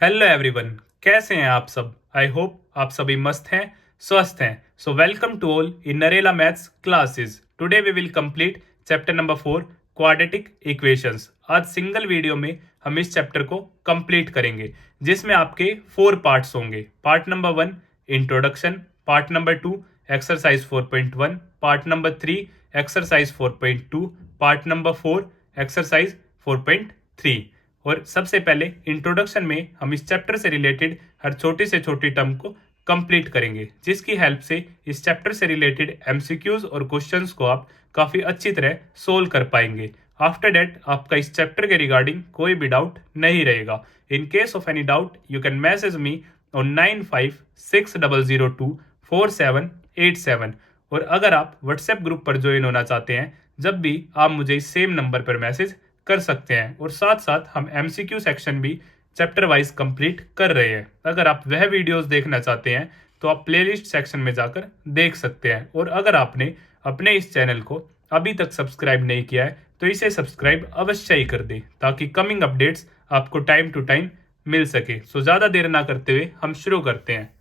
Hello everyone, कैसे हैं आप सब। आई होप आप सभी मस्त हैं, स्वस्थ हैं। So welcome to all in Narela maths classes. Today we will complete chapter number 4 quadratic equations. आज सिंगल वीडियो में हम इस चैप्टर को कंप्लीट करेंगे, जिसमें आपके 4 पार्ट्स होंगे। Part number 1 introduction, part number 2 exercise 4.1, part number 3 exercise 4.2, part number 4 exercise 4.3। और सबसे पहले इंट्रोडक्शन में हम इस चैप्टर से रिलेटेड हर छोटी से छोटी टर्म को कंप्लीट करेंगे, जिसकी हेल्प से इस चैप्टर से रिलेटेड एमसीक्यूज और क्वेश्चंस को आप काफ़ी अच्छी तरह सोल्व कर पाएंगे। आफ्टर डेट आपका इस चैप्टर के रिगार्डिंग कोई भी डाउट नहीं रहेगा। In case of any doubt you can message me on 9560024787। और अगर आप व्हाट्सएप ग्रुप पर ज्वाइन होना चाहते हैं, जब भी आप मुझे इस सेम नंबर पर मैसेज कर सकते हैं। और साथ साथ हम एमसीक्यू सेक्शन भी चैप्टर वाइज कंप्लीट कर रहे हैं। अगर आप वह वीडियोस देखना चाहते हैं तो आप प्लेलिस्ट सेक्शन में जाकर देख सकते हैं। और अगर आपने अपने इस चैनल को अभी तक सब्सक्राइब नहीं किया है तो इसे सब्सक्राइब अवश्य ही कर दें, ताकि कमिंग अपडेट्स आपको टाइम टू टाइम मिल सके। सो ज़्यादा देर ना करते हुए हम शुरू करते हैं।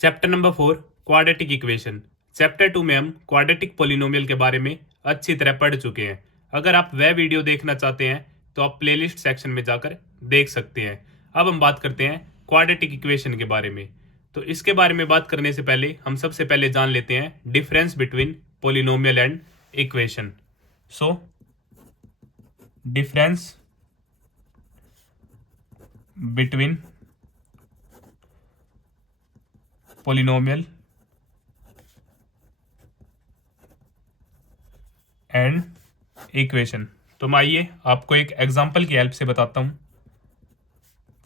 Chapter number 4 quadratic equation. Chapter 2 में हम क्वाड्रेटिक पोलिनोमियल के बारे में अच्छी तरह पढ़ चुके हैं। अगर आप वह वीडियो देखना चाहते हैं तो आप प्लेलिस्ट सेक्शन में जाकर देख सकते हैं। अब हम बात करते हैं क्वाड्रेटिक इक्वेशन के बारे में। तो इसके बारे में बात करने से पहले हम सबसे पहले जान लेते हैं difference between polynomial and equation. So difference between polynomial and equation. तो मैं आइए आपको एक एग्जांपल की हेल्प से बताता हूँ।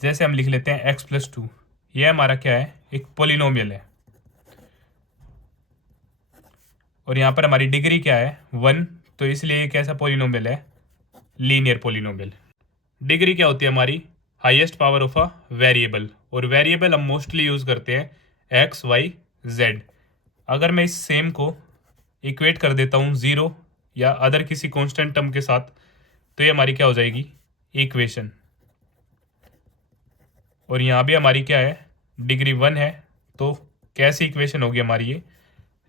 जैसे हम लिख लेते हैं x+2, यह हमारा क्या है, एक पोलिनोमियल है। और यहाँ पर हमारी डिग्री क्या है, 1, तो इसलिए ये कैसा पोलिनोमियल है, लीनियर पोलिनोमियल। डिग्री क्या होती है हमारी, highest power of a variable. और वेरिएबल हम मोस्टली यूज़ करते हैं एक्स वाई जेड। अगर मैं इस सेम को इक्वेट कर देता हूँ 0 या अदर किसी कांस्टेंट टर्म के साथ, तो ये हमारी क्या हो जाएगी, इक्वेशन। और यहाँ भी हमारी क्या है, डिग्री 1 है, तो कैसी इक्वेशन होगी हमारी, ये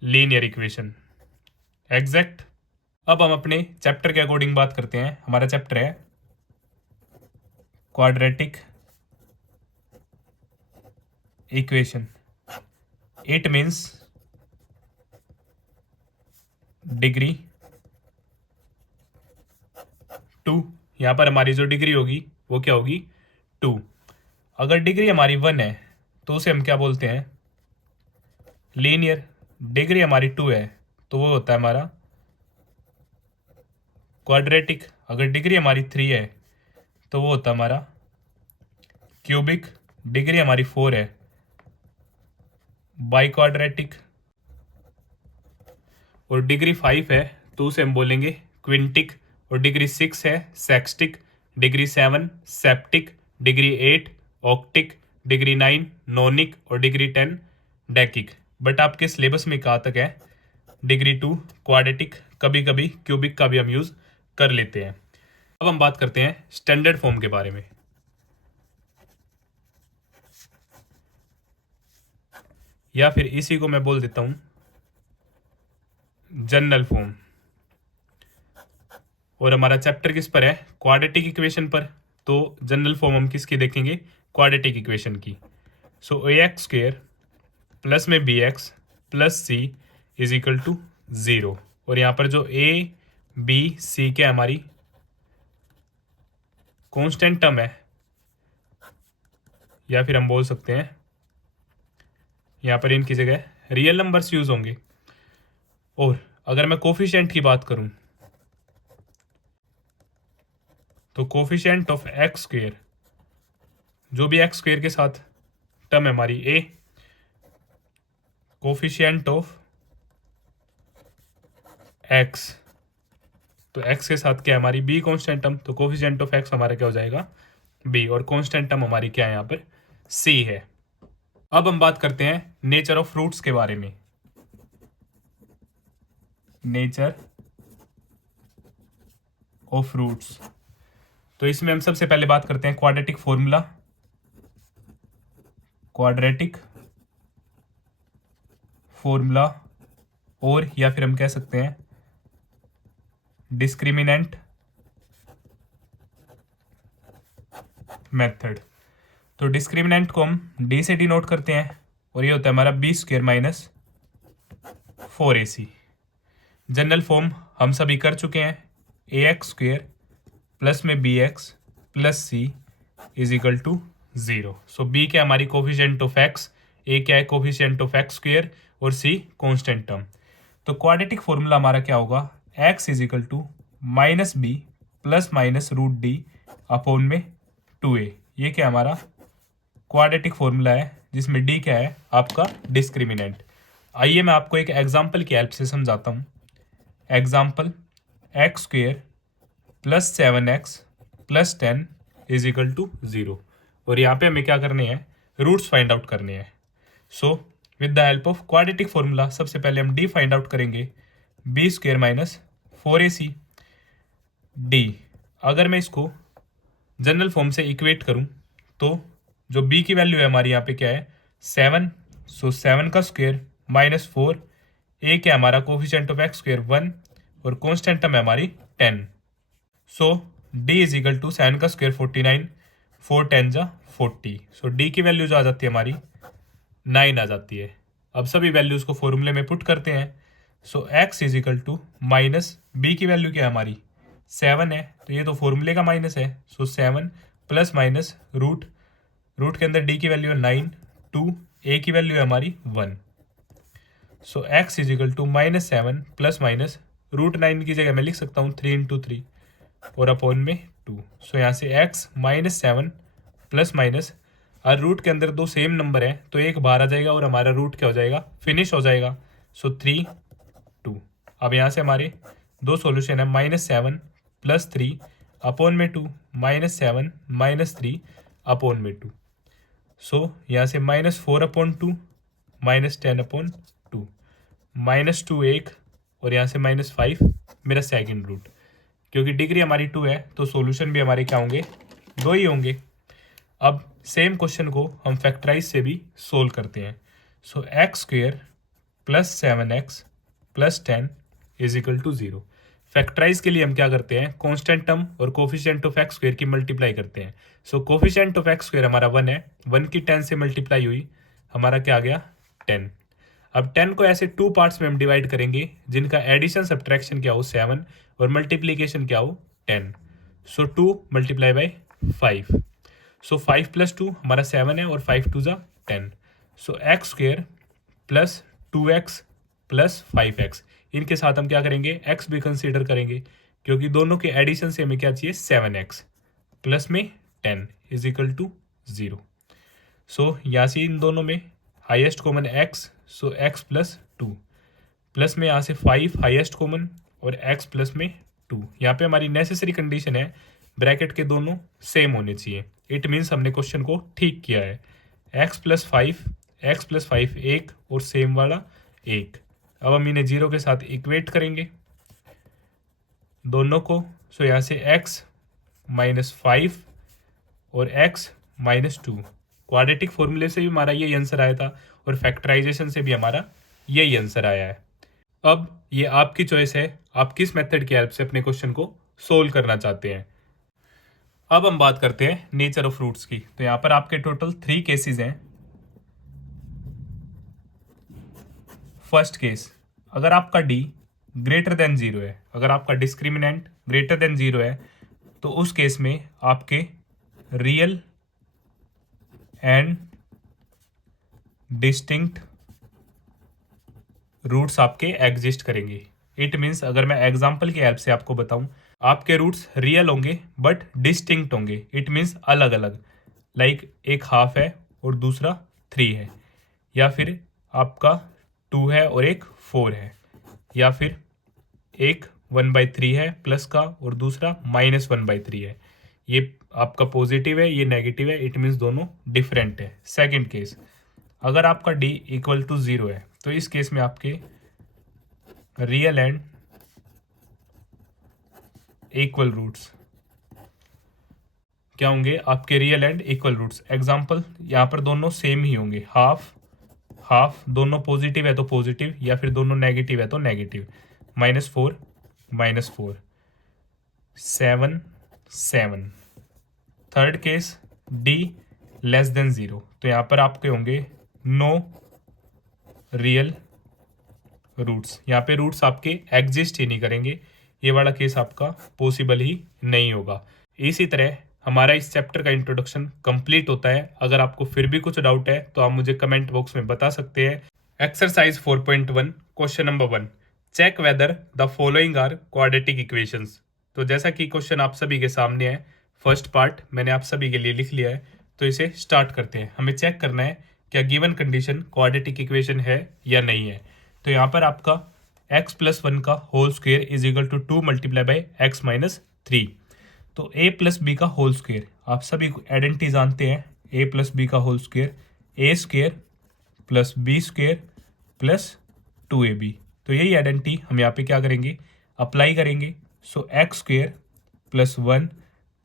लीनियर इक्वेशन, एग्जैक्ट। अब हम अपने चैप्टर के अकॉर्डिंग बात करते हैं। हमारा चैप्टर है quadratic equation. It means degree 2। यहाँ पर हमारी जो डिग्री होगी वो क्या होगी, 2। अगर डिग्री हमारी 1 है तो उसे हम क्या बोलते हैं, लीनियर। डिग्री हमारी 2 है तो वो होता है हमारा क्वाड्रेटिक। अगर डिग्री हमारी 3 है तो वो होता है हमारा क्यूबिक। डिग्री हमारी 4 है, बाई क्वाड्रेटिक। और डिग्री 5 है तो उसे हम बोलेंगे क्विंटिक। और डिग्री 6 है सेक्सटिक, डिग्री 7 सेप्टिक, डिग्री 8 ऑक्टिक, डिग्री 9 नोनिक और डिग्री 10 डेकिक। बट आपके सिलेबस में कहाँ तक है, डिग्री 2 क्वाड्रेटिक। कभी कभी क्यूबिक का भी हम यूज़ कर लेते हैं। अब हम बात करते हैं स्टैंडर्ड फॉर्म के बारे में, या फिर इसी को मैं बोल देता हूँ जनरल फॉर्म। और हमारा चैप्टर किस पर है, क्वाड्रेटिक इक्वेशन पर। तो जनरल फॉर्म हम किसकी देखेंगे, क्वाड्रेटिक इक्वेशन की। So A x square plus में B x plus C is equal to 0। और यहाँ पर जो ए बी सी क्या हमारी कांस्टेंट टर्म है, या फिर हम बोल सकते हैं यहाँ पर इनकी जगह रियल नंबर्स यूज होंगे। और अगर मैं कोफिशिएंट की बात करूं तो कोफिशिएंट ऑफ एक्स स्क्वेयर, जो भी एक्स स्क्वेयर के साथ टर्म है हमारी ए, कोफिशिएंट ऑफ एक्स, तो एक्स के साथ क्या है हमारी बी कांस्टेंट टर्म, तो कोफिशिएंट ऑफ एक्स हमारा क्या हो जाएगा, बी। और कांस्टेंट टर्म हमारी क्या है यहाँ पर, सी है। अब हम बात करते हैं नेचर ऑफ फ्रूट्स के बारे में। Nature of fruits. तो इसमें हम सबसे पहले बात करते हैं क्वाड्रेटिक फॉर्मूला, और या फिर हम कह सकते हैं डिस्क्रिमिनेंट मेथड। तो डिस्क्रिमिनेंट को हम डी से डिनोट करते हैं और ये होता है हमारा B square minus 4ac। General form हम सभी कर चुके हैं, ए एक्स स्क्वेयर प्लस में B x plus C is equal to 0। So B क्या हमारी कोफिशिएंट ऑफ एक्स, ए क्या है कोफिशिएंट ऑफ एक्स स्क्वेयर और सी कॉन्स्टेंट टर्म। तो क्वाड्रेटिक फॉर्मूला हमारा क्या होगा, X is equal to minus B plus minus root D upon में 2a। ये क्या हमारा क्वाड्रेटिक फॉर्मूला है जिसमें डी क्या है आपका डिस्क्रिमिनेंट। आइए मैं आपको एक एग्जाम्पल की हेल्प से समझाता हूँ। Example, X square plus 7x plus 10 is equal to 0। और यहाँ पे हमें क्या करने हैं, रूट्स फाइंड आउट करने हैं। So with the help of quadratic formula सबसे पहले हम डी फाइंड आउट करेंगे, B square minus 4ac D. अगर मैं इसको जनरल फॉर्म से इक्वेट करूं तो जो b की वैल्यू है हमारी यहाँ पे क्या है 7। सो 7 का स्क्वेयर माइनस 4, a क्या हमारा कोफिशिएंट ऑफ एक्स स्क्वेयर 1 और कॉन्स्टेंट टर्म है हमारी 10। सो d इज इक्वल टू 7 का स्क्वेयर 49, 4 10 जा 40। सो d की वैल्यू जो आ जाती है हमारी 9 आ जाती है। अब सभी वैल्यूज को फॉर्मूले में पुट करते हैं। So x is equal to minus b की वैल्यू क्या है हमारी 7 है, तो ये तो फॉर्मूले का माइनस है। सो 7 प्लस माइनस रूट के अंदर d की वैल्यू है 9, 2 a की वैल्यू है हमारी 1। So x is equal to minus 7 plus minus root 9 की जगह मैं लिख सकता हूँ 3 इंटू 3 और अपॉन में 2। सो यहाँ से x माइनस 7 प्लस माइनस, और रूट के अंदर दो सेम नंबर है तो एक बाहर आ जाएगा और हमारा रूट क्या हो जाएगा, फिनिश हो जाएगा। सो 3 2। अब यहाँ से हमारे दो सॉल्यूशन है, माइनस 7 प्लस 3 अपॉन में 2, माइनस 7 माइनस 3 अपॉन में 2। सो यहाँ से minus 4 upon 2 minus 10 upon 2, minus 2 एक और यहाँ से माइनस 5 मेरा सेकंड रूट। क्योंकि डिग्री हमारी 2 है तो सॉल्यूशन भी हमारे क्या होंगे, 2 ही होंगे। अब सेम क्वेश्चन को हम फैक्टराइज से भी सोल्व करते हैं। So x square plus 7x plus 10 is equal to 0। Factorize के लिए हम क्या करते हैं, कांस्टेंट टर्म और कोफिशिएंट ऑफ एक्स स्क्वेयर की मल्टीप्लाई करते हैं। So coefficient of x square हमारा 1 है, 1 की 10 से मल्टीप्लाई हुई, हमारा क्या आ गया 10। अब 10 को ऐसे 2 पार्ट्स में हम डिवाइड करेंगे जिनका एडिशन सब्ट्रैक्शन क्या हो 7 और मल्टीप्लीकेशन क्या हो 10। So 2 multiply by 5। So 5 plus 2 हमारा 7 है और 5 2 जा 10। So x square plus 2x plus 5x, इनके साथ हम क्या करेंगे, x भी कंसीडर करेंगे क्योंकि दोनों के एडिशन से हमें क्या चाहिए 7x प्लस में 10 इज इक्वल टू 0। सो यहाँ से इन दोनों में highest common x, so x plus 2 plus में यहाँ से 5 हाईएस्ट कॉमन और x प्लस में 2। यहाँ पे हमारी नेसेसरी कंडीशन है ब्रैकेट के दोनों सेम होने चाहिए। इट मीन्स हमने क्वेश्चन को ठीक किया है। x प्लस 5 एक और सेम वाला एक। अब हम इन्हें 0 के साथ इक्वेट करेंगे दोनों को। सो यहाँ से x माइनस 5 और x माइनस 2। क्वाड्रेटिक फॉर्मूले से भी हमारा यही आंसर आया था और फैक्टराइजेशन से भी हमारा यही आंसर आया है। अब ये आपकी चॉइस है, आप किस मेथड की हेल्प से अपने क्वेश्चन को सोल्व करना चाहते हैं। अब हम बात करते हैं नेचर ऑफ रूट्स की। तो यहाँ पर आपके टोटल 3 केसेस हैं। फर्स्ट केस, अगर आपका d ग्रेटर देन 0 है, अगर आपका डिस्क्रिमिनेंट ग्रेटर देन 0 है तो उस केस में आपके रियल एंड डिस्टिंक्ट रूट्स आपके एग्जिस्ट करेंगे। इट मीन्स अगर मैं एग्जांपल की हेल्प से आपको बताऊं, आपके रूट्स रियल होंगे बट डिस्टिंक्ट होंगे। इट मीन्स अलग अलग, लाइक एक हाफ है और दूसरा 3 है, या फिर आपका 2 है और एक 4 है, या फिर एक 1/3 है प्लस का और दूसरा -1/3 है। ये आपका पॉजिटिव है, ये नेगेटिव है। इट मीन्स दोनों डिफरेंट है। सेकंड केस, अगर आपका d इक्वल टू 0 है तो इस केस में आपके रियल एंड इक्वल रूट्स क्या होंगे आपके real and equal roots. Example यहाँ पर दोनों सेम ही होंगे, हाफ हाफ, दोनों पॉजिटिव है तो पॉजिटिव, या फिर दोनों नेगेटिव है तो negative. -4 -4, 7 7। Third case D less than 0, तो यहाँ पर आपके होंगे नो रियल रूट्स, यहाँ पे रूट्स आपके एग्जिस्ट ही नहीं करेंगे, ये वाला केस आपका पॉसिबल ही नहीं होगा। इसी तरह हमारा इस चैप्टर का इंट्रोडक्शन कंप्लीट होता है। अगर आपको फिर भी कुछ डाउट है तो आप मुझे कमेंट बॉक्स में बता सकते हैं। Exercise 4.1 question number 1, check whether the following are quadratic equations. तो जैसा कि क्वेश्चन आप सभी के सामने है, फर्स्ट पार्ट मैंने आप सभी के लिए लिख लिया है, तो इसे स्टार्ट करते हैं। हमें चेक करना है क्या गिवन कंडीशन क्वाड्रेटिक इक्वेशन है या नहीं है। तो यहाँ पर आपका x+1 का whole square is equal to 2 multiply by x-3। तो a+b का होल स्क्वेयर, आप सभी आइडेंटिटी जानते हैं, a+b का whole square a² plus b² plus 2ab। तो यही आइडेंटिटी हम यहाँ पे क्या करेंगे, अप्लाई करेंगे। So x² plus 1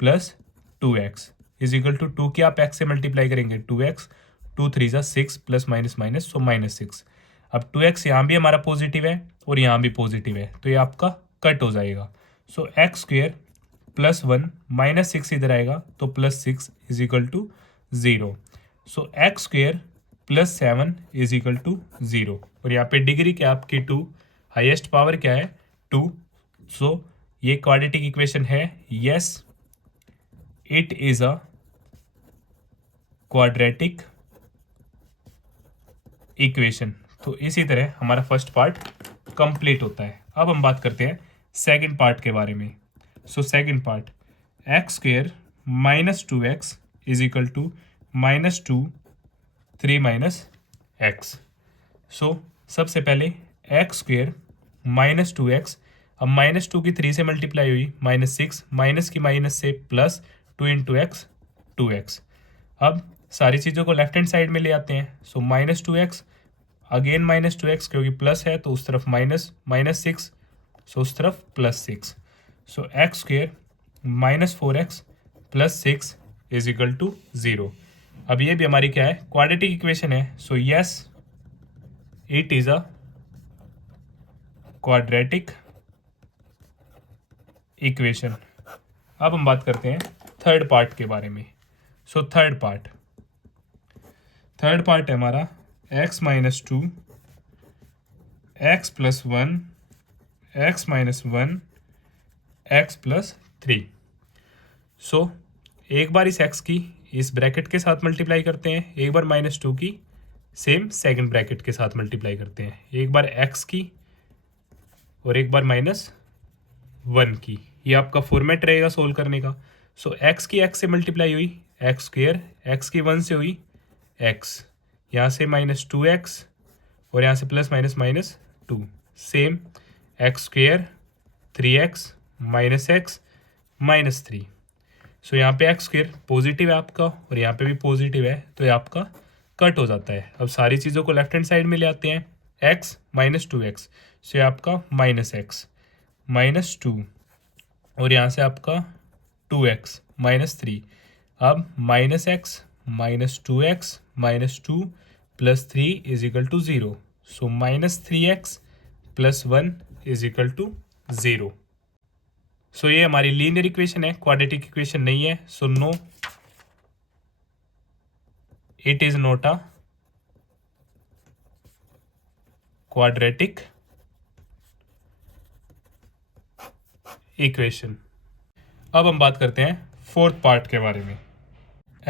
plus 2x is equal to 2 के आप x से मल्टीप्लाई करेंगे 2x, 2 3 6 प्लस माइनस माइनस, सो -6। अब 2x यहाँ भी हमारा पॉजिटिव है और यहाँ भी पॉजिटिव है, तो ये आपका कट हो जाएगा। सो x² प्लस 1 -6 इधर आएगा तो +6 is equal to 0। So x² plus 7 is equal to 0, और यहाँ पे डिग्री क्या आपकी 2, हाईएस्ट पावर क्या है 2। सो ये क्वाड्रेटिक इक्वेशन है, yes it is a quadratic equation. तो इसी तरह हमारा फर्स्ट पार्ट कंप्लीट होता है। अब हम बात करते हैं सेकंड पार्ट के बारे में। So second part, x² -2x is equal to -2 3 - x। So सबसे पहले x² -2x, अब -2 की 3 से मल्टीप्लाई हुई -6, माइनस की माइनस से प्लस 2 इंटू एक्स 2x। अब सारी चीज़ों को लेफ्ट हैंड साइड में ले आते हैं। सो -2x अगेन -2x, क्योंकि प्लस है तो उस तरफ -6, सो उस तरफ +6। So x² -4x plus 6 is equal to 0। अब ये भी हमारी क्या है, क्वाड्रेटिक इक्वेशन है। So yes it is a quadratic equation. अब हम बात करते हैं थर्ड पार्ट के बारे में। सो थर्ड पार्ट है हमारा x-2 x+1 x-1 x+3। सो एक बार इस x की इस ब्रैकेट के साथ मल्टीप्लाई करते हैं, एक बार -2 की सेम सेकंड ब्रैकेट के साथ मल्टीप्लाई करते हैं, एक बार x की और एक बार -1 की। ये आपका फॉर्मेट रहेगा सोल्व करने का। सो x की x से मल्टीप्लाई हुई x², x की 1 से हुई x, यहाँ से -2x और यहाँ से plus minus -2, same x² 3x -x -3। सो यहाँ पे x² पॉजिटिव है आपका और यहाँ पे भी पॉजिटिव है, तो ये आपका कट हो जाता है। अब सारी चीज़ों को लेफ्ट हैंड साइड में ले आते हैं, x -2x, सो ये आपका -x -2 और यहाँ से आपका 2x -3। अब -x -2x -2 plus 3 is equal to 0। So -3x plus 1 is equal to 0। So ये हमारी लीनियर इक्वेशन है, क्वाड्रेटिक इक्वेशन नहीं है। So no, it is not a quadratic equation. अब हम बात करते हैं फोर्थ पार्ट के बारे में।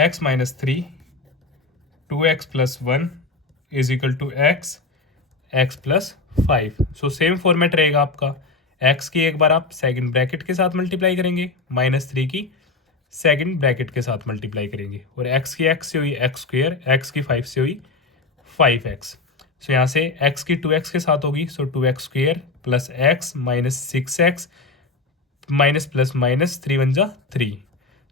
x-3 2x plus 1 is equal to x plus 5। So same format रहेगा आपका, x की एक बार आप सेकंड ब्रैकेट के साथ मल्टीप्लाई करेंगे, -3 की सेकंड ब्रैकेट के साथ मल्टीप्लाई करेंगे, और x की x से हुई x², x की 5 से हुई 5x। सो यहाँ से x की 2x के साथ होगी, सो 2x² plus x -6x minus plus minus 3 × 3,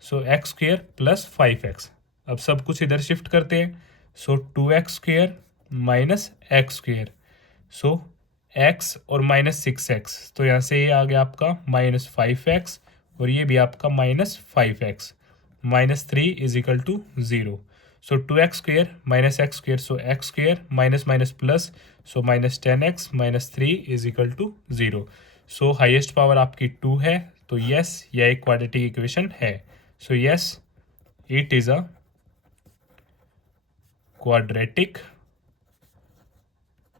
सो x² प्लस 5x। अब सब कुछ इधर शिफ्ट करते हैं। सो 2x² माइनस x², सो x और -6x, तो यहाँ से ये आ गया आपका -5x और ये भी आपका -5x। -3 is equal to 0. So 2x square minus x square, so x square minus minus plus, so minus 10x minus 3 is equal to 0. So highest power आपकी 2 है, तो यस यह एक क्वाड्रेटिक इक्वेशन है. So yes it is a quadratic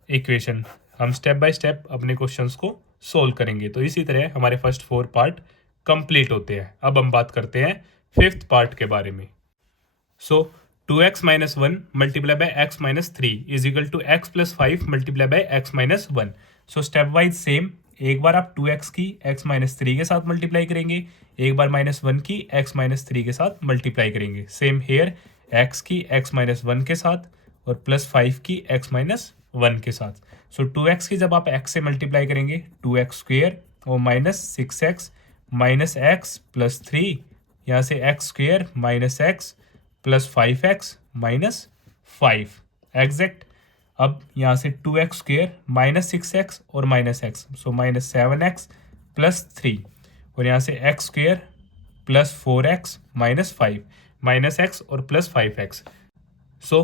equation. हम step by step अपने questions को solve करेंगे. तो इसी तरह हमारे फर्स्ट 4 पार्ट कंप्लीट होते हैं. अब हम बात करते हैं फिफ्थ पार्ट के बारे में. सो 2x minus 1 multiplied by x minus 3 is equal to x plus 5 multiplied by x minus 1. So step wise same. एक बार आप 2x की x माइनस 3 के साथ मल्टीप्लाई करेंगे, एक बार -1 की x माइनस 3 के साथ मल्टीप्लाई करेंगे. सेम हेयर x की x माइनस 1 के साथ और +5 की x माइनस 1 के साथ. सो 2x की जब आप x से मल्टीप्लाई करेंगे 2x स्क्वेयर और -6x माइनस x प्लस 3, यहाँ से x square minus x plus 5x minus 5 exact. अब यहाँ से 2x स्क्वेयर -6x और -x, सो -7x प्लस 3, और यहाँ से x square plus 4x minus 5, -x और प्लस 5x. सो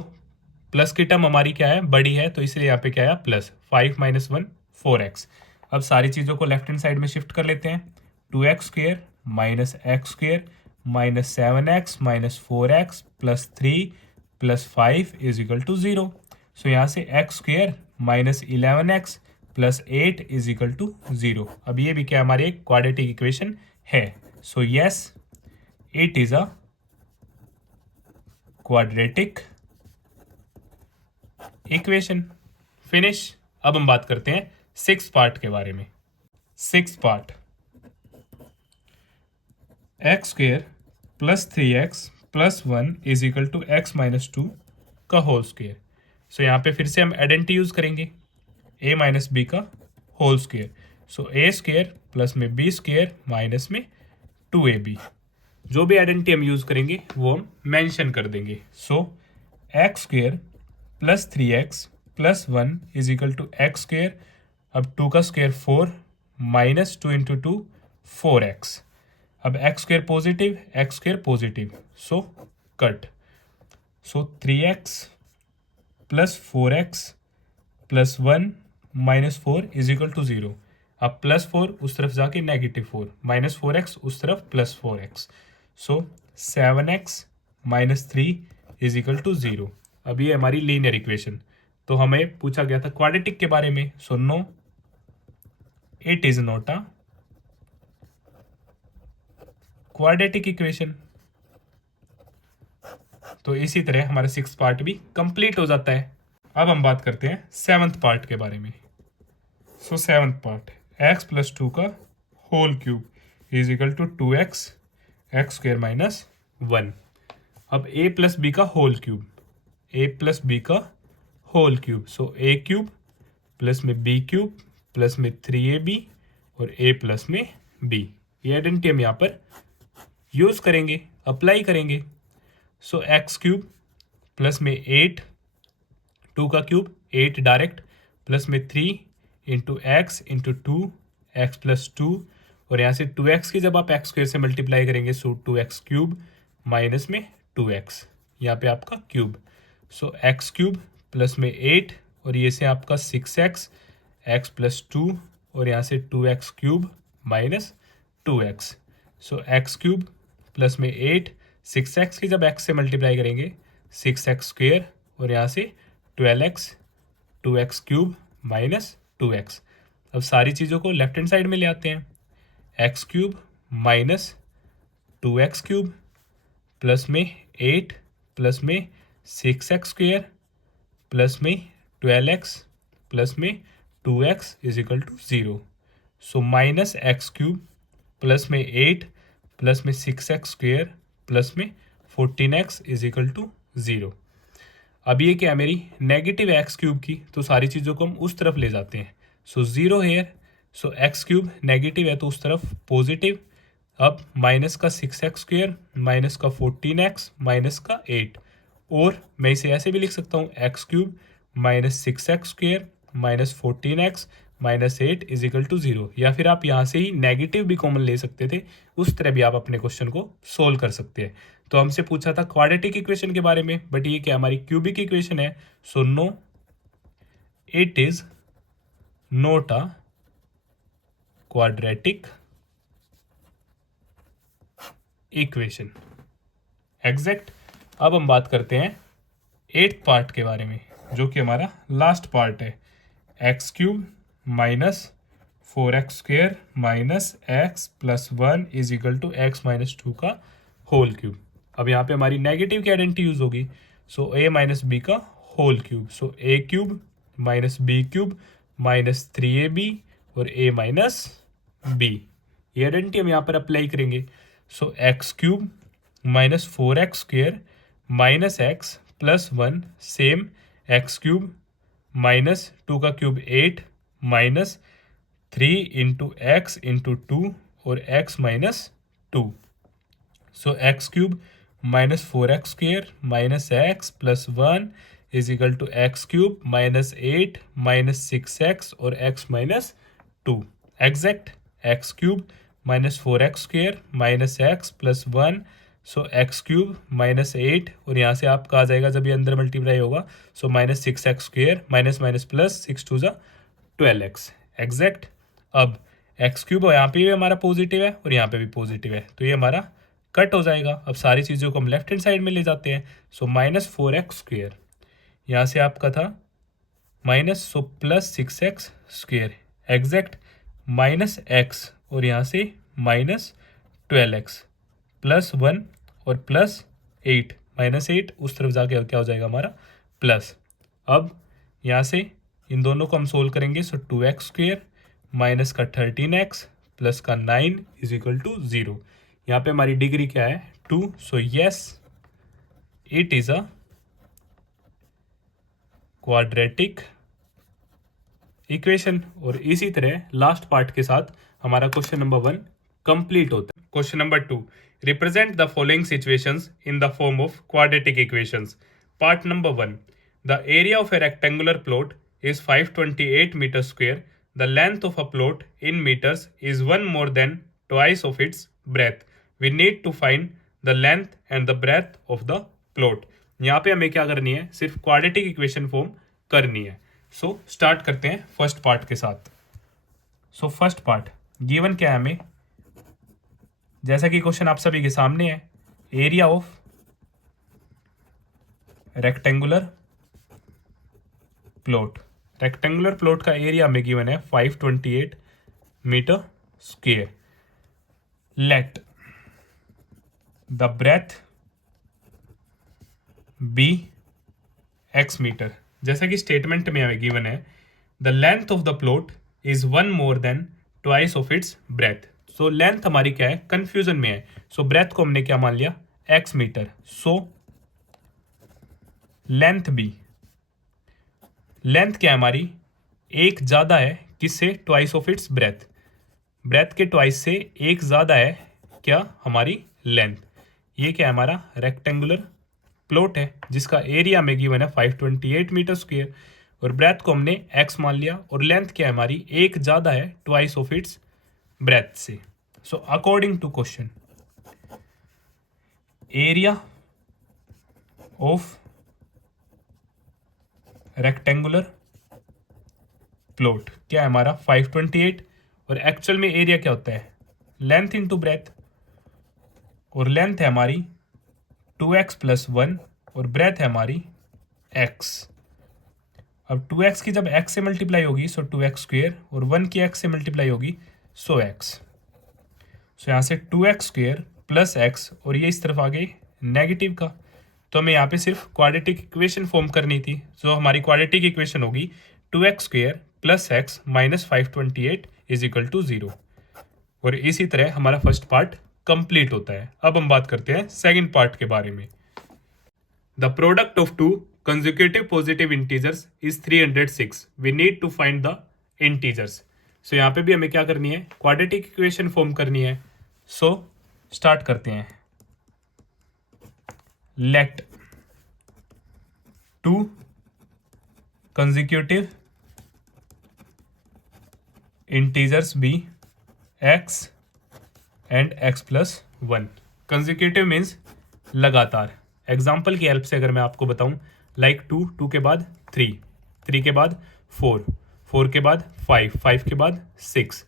प्लस की टर्म हमारी क्या है, बड़ी है, तो इसलिए यहाँ पे क्या है प्लस 5 माइनस 1 4x. अब सारी चीज़ों को लेफ्ट हैंड साइड में शिफ्ट कर लेते हैं. 2x square minus x square minus 7x minus 4x plus 3 plus 5 is equal to 0. So यहाँ से x square minus 11x plus 8 is equal to 0. अब ये भी क्या हमारी एक क्वाड्रेटिक इक्वेशन है. So yes it is a quadratic equation. Finish. अब हम बात करते हैं सिक्स पार्ट के बारे में. Six part X square plus 3x plus 1 is equal to x minus 2 का होल स्क्वेयर. सो यहाँ पे फिर से हम आइडेंटिटी यूज करेंगे a माइनस बी का whole square. So a square plus में b स्क्वेयर माइनस में 2ab. जो भी आइडेंटिटी हम यूज करेंगे वो हम मेंशन कर देंगे. So x square plus 3x plus 1 is equal to X square. अब 2 का स्क्वेयर 4 माइनस 2 इंटू 2 4x. अब X square positive X square positive, so cut. So 3x plus 4x plus 1 minus 4 is equal to 0. अब plus 4 उस तरफ जाके negative 4, minus 4x उस तरफ plus 4x. So 7x minus 3 is equal to 0. अब ये हमारी लीनियर इक्वेशन. तो हमें पूछा गया था क्वाड्रेटिक के बारे में. So no it is not a quadratic equation. तो इसी तरह हमारा सिक्स पार्ट भी कंप्लीट हो जाता है. अब हम बात करते हैं सेवंथ पार्ट के बारे में. So seventh part x plus 2 का whole cube is equal to 2x X square minus 1. अब a प्लस बी का whole cube, a plus B का whole cube. So a cube plus में b क्यूब प्लस में 3ab और a plus में b. ये identity हम यहाँ पर यूज करेंगे, अप्लाई करेंगे. सो एक्स क्यूब प्लस में 8, 2 का क्यूब 8 डायरेक्ट प्लस में 3 into x into 2 x plus 2, और यहाँ से 2x की जब आप एक्स स्क्वेयर से मल्टीप्लाई करेंगे सो 2x क्यूब माइनस में 2x, यहाँ पे आपका क्यूब. सो एक्स क्यूब प्लस में 8 और ये से आपका 6x एक्स प्लस 2 और यहाँ से 2x क्यूब माइनस 2x. सो एक्स क्यूब प्लस में 8, 6x की जब x से मल्टीप्लाई करेंगे 6x स्क्वेयर और यहाँ से 12x 2x cube minus 2x. अब सारी चीज़ों को लेफ्ट हैंड साइड में ले आते हैं. x cube minus 2x cube plus में 8 प्लस में 6x स्क्वेयर प्लस में 12x प्लस में 2x is equal to 0. So minus x cube plus में 8 प्लस में 6x स्क्वेयर प्लस में 14x इज इक्वल टू 0. अब ये क्या है मेरी नेगेटिव एक्स क्यूब की, तो सारी चीज़ों को हम उस तरफ ले जाते हैं. सो 0 हेयर. सो एक्स क्यूब नेगेटिव है तो उस तरफ पॉजिटिव. अब माइनस का 6x स्क्वेयर माइनस का 14x माइनस का 8, और मैं इसे ऐसे भी लिख सकता हूँ x cube minus 6x square minus 14x -8 is equal to 0, या फिर आप यहाँ से ही नेगेटिव भी कॉमन ले सकते थे, उस तरह भी आप अपने क्वेश्चन को सोल्व कर सकते हैं। तो हमसे पूछा था क्वाड्रेटिक इक्वेशन के बारे में, बट ये क्या हमारी क्यूबिक इक्वेशन है, so no it is not a quadratic equation. Exact. अब हम बात करते हैं 8th पार्ट के बारे में, जो कि हमारा लास्ट पार्ट है, x³ minus 4x² minus x plus 1 is equal to x minus 2 का होल क्यूब। अब यहाँ पे हमारी नेगेटिव की आइडेंटिटी यूज होगी, सो a माइनस बी का whole cube, so a³ minus b³ minus 3ab और a माइनस b। ये आइडेंटिटी हम यहाँ पर अप्लाई करेंगे, so x³ minus 4x² minus x plus 1 same x³ minus 2 का cube 8 minus 3 into x into 2 और x minus 2, so x³ minus 4x² minus x plus 1 is equal to x³ minus 8 minus 6x और x minus 2। Exact. x³ minus 4x² minus x plus 1, सो x³ minus 8 और यहाँ से आपका आ जाएगा जब ये अंदर मल्टीप्लाई होगा, so minus 6x² minus minus plus 6 2 ज़ा 12x। एग्जैक्ट। अब x³ यहाँ पे भी हमारा पॉजिटिव है और यहाँ पे भी पॉजिटिव है, तो ये हमारा कट हो जाएगा। अब सारी चीज़ों को हम लेफ्ट हैंड साइड में ले जाते हैं, सो माइनस 4x², यहाँ से आपका था minus, so plus 6x²। Exact. Minus x और यहाँ से माइनस 12x प्लस 1 और प्लस 8 माइनस 8 उस तरफ जाके क्या हो जाएगा हमारा प्लस। अब यहाँ से इन दोनों को हम सोल्व करेंगे, सो 2x² माइनस का 13x प्लस का 9 इज इक्वल टू 0। यहाँ पे हमारी डिग्री क्या है 2, so yes it is a quadratic equation. और इसी तरह लास्ट पार्ट के साथ हमारा क्वेश्चन नंबर 1 कंप्लीट होता है। Question number 2, represent the following situations in the form of quadratic equations. Part number 1, the area of A rectangular plot is 528 meters square. The length of a plot in meters is one more than twice of its breadth. We need to find the length and the breadth of the plot. यहाँ पे हमें क्या करनी है, सिर्फ quadratic equation form करनी है। सो start करते हैं फर्स्ट पार्ट के साथ। सो फर्स्ट पार्ट गिवन क्या है हमें, जैसा कि क्वेश्चन आप सभी के सामने है, area of rectangular plot. Rectangular plot का एरिया हमें गिवन है 528 metre square. Let the breadth be x metre. जैसा कि स्टेटमेंट में हमें गिवन है, the length of the plot is one more than twice of its breadth. So length हमारी क्या है, कंफ्यूजन में है, सो ब्रेथ को हमने क्या मान लिया x metre, so length be, length क्या है हमारी, एक ज़्यादा है किससे, twice of its breadth, breadth के ट्वाइस से एक ज़्यादा है क्या हमारी लेंथ। ये क्या है हमारा रेक्टेंगुलर प्लॉट है जिसका एरिया में गिवन है 528 मीटर स्क्वायर और ब्रेथ को हमने x मान लिया और लेंथ क्या है हमारी, एक ज़्यादा है ट्वाइस ऑफ इट्स ब्रेथ से। So according to question, area of rectangular plot क्या है हमारा 528 और एक्चुअल में एरिया क्या होता है लेंथ इंटू ब्रेथ, और लेंथ है हमारी 2x प्लस 1 और ब्रेथ है हमारी x। अब 2x की जब x से मल्टीप्लाई होगी सो 2x² और 1 की x से मल्टीप्लाई होगी सो x। सो यहाँ से 2x² प्लस x और ये इस तरफ आ गई नेगेटिव का, तो हमें यहाँ पे सिर्फ क्वाड्रेटिक इक्वेशन फॉर्म करनी थी। सो हमारी क्वाड्रेटिक इक्वेशन होगी 2x² plus x minus 528 is equal to 0। और इसी तरह हमारा फर्स्ट पार्ट कंप्लीट होता है। अब हम बात करते हैं सेकंड पार्ट के बारे में। The product of two consecutive positive integers is 306। We need to find the integers. So यहाँ पे भी हमें क्या करनी है, क्वाड्रेटिक इक्वेशन फॉर्म करनी है। सो स्टार्ट करते हैं। Let two consecutive integers be x and x plus one. Consecutive means लगातार। एग्जाम्पल की हेल्प से अगर मैं आपको बताऊं, लाइक टू, टू के बाद थ्री, थ्री के बाद फोर, फोर के बाद फाइव, फाइव के बाद सिक्स।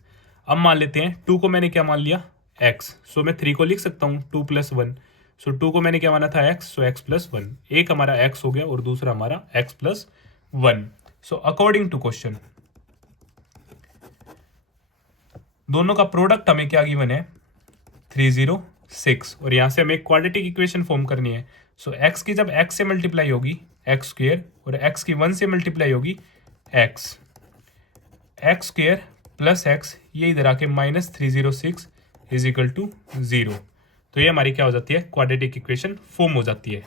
अब मान लेते हैं टू को मैंने क्या मान लिया, एक्स, सो मैं थ्री को लिख सकता हूँ two plus one. So two को मैंने क्या माना था, x, so x plus one. एक हमारा एक्स हो गया और दूसरा हमारा x plus one. So according to question दोनों का प्रोडक्ट हमें क्या गिवन है, 306, और यहाँ से हमें क्वाड्रेटिक इक्वेशन फॉर्म करनी है। सो एक्स की जब एक्स से मल्टीप्लाई होगी एक्स स्क्वेयर, और एक्स की वन से मल्टीप्लाई होगी x, x square plus x, ये इधर आके माइनस 306 इज इक्वल टू 0। तो ये हमारी क्या हो जाती है, क्वाड्रेटिक इक्वेशन फॉर्म हो जाती है।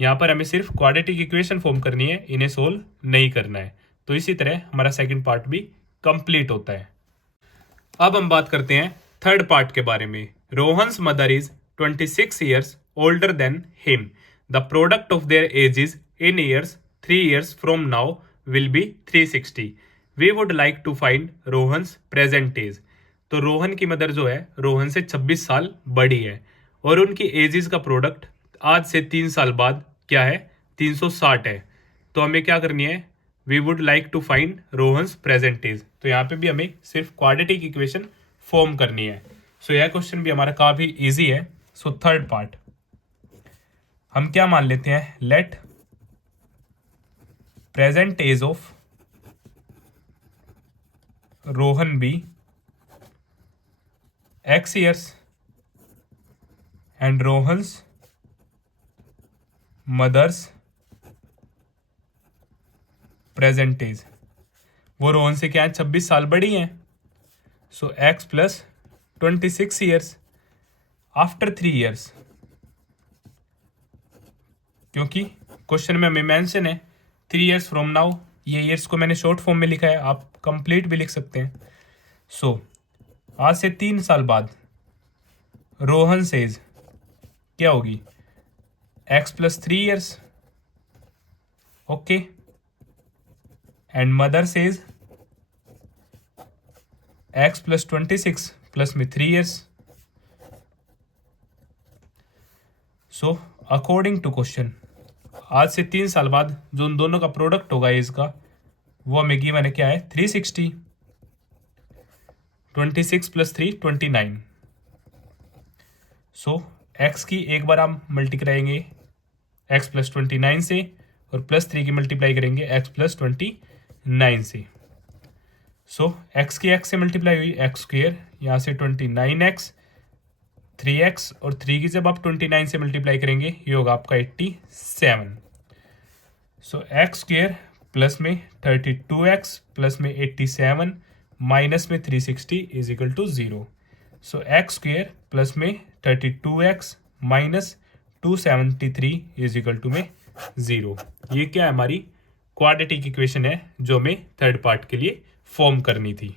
यहाँ पर हमें सिर्फ क्वाड्रेटिक इक्वेशन फॉर्म करनी है, इन्हें सोल्व नहीं करना है। तो इसी तरह हमारा सेकंड पार्ट भी कंप्लीट होता है। अब हम बात करते हैं थर्ड पार्ट के बारे में। Rohan's mother is 26 years older than him. The product of their ages in years 3 years from now will be 360। We would like to find Rohan's present age. तो रोहन की मदर जो है रोहन से 26 साल बड़ी है, और उनकी एजेस का प्रोडक्ट आज से 3 साल बाद क्या है, 360 है। तो हमें क्या करनी है, we would like to find Rohan's present age. तो यहाँ पे भी हमें सिर्फ क्वाड्रेटिक इक्वेशन फॉर्म करनी है। सो यह क्वेश्चन भी हमारा काफी इजी है। सो थर्ड पार्ट हम क्या मान लेते हैं, let present age of Rohan be X years and Rohan's mother's present age. वो रोहन से क्या है, 26 साल बड़ी हैं। So x plus 26 years after 3 years, क्योंकि क्वेश्चन में हमें मेंशन है 3 ईयर्स फ्रॉम नाउ, ये ईयर्स को मैंने शॉर्ट फॉर्म में लिखा है, आप कंप्लीट भी लिख सकते हैं। सो आज से 3 साल बाद रोहन सेज क्या होगी, x plus 3 years, okay, and mother ages x plus 26 plus में 3 years. So according to question आज से 3 साल बाद जो उन दोनों का प्रोडक्ट होगा एज का, वो हमें गिवन है क्या है, 360। 26 प्लस 3 29। सो एक्स की एक बार हम मल्टी कराएंगे एक्स प्लस 29 से, और प्लस 3 की मल्टीप्लाई करेंगे एक्स प्लस 29 से। सो एक्स की एक्स से मल्टीप्लाई हुई एक्स स्क्वेयर, यहाँ से 29x, 3x, और 3 की जब आप 29 से मल्टीप्लाई करेंगे ये होगा आपका 87। सो एक्स स्क्वेयर प्लस में 32x प्लस में 87 माइनस में 360 is equal to 0। So x square plus में 32x minus 273 is equal to में 0। ये क्या है, हमारी क्वाड्रेटिक इक्वेशन है जो हमें थर्ड पार्ट के लिए फॉर्म करनी थी।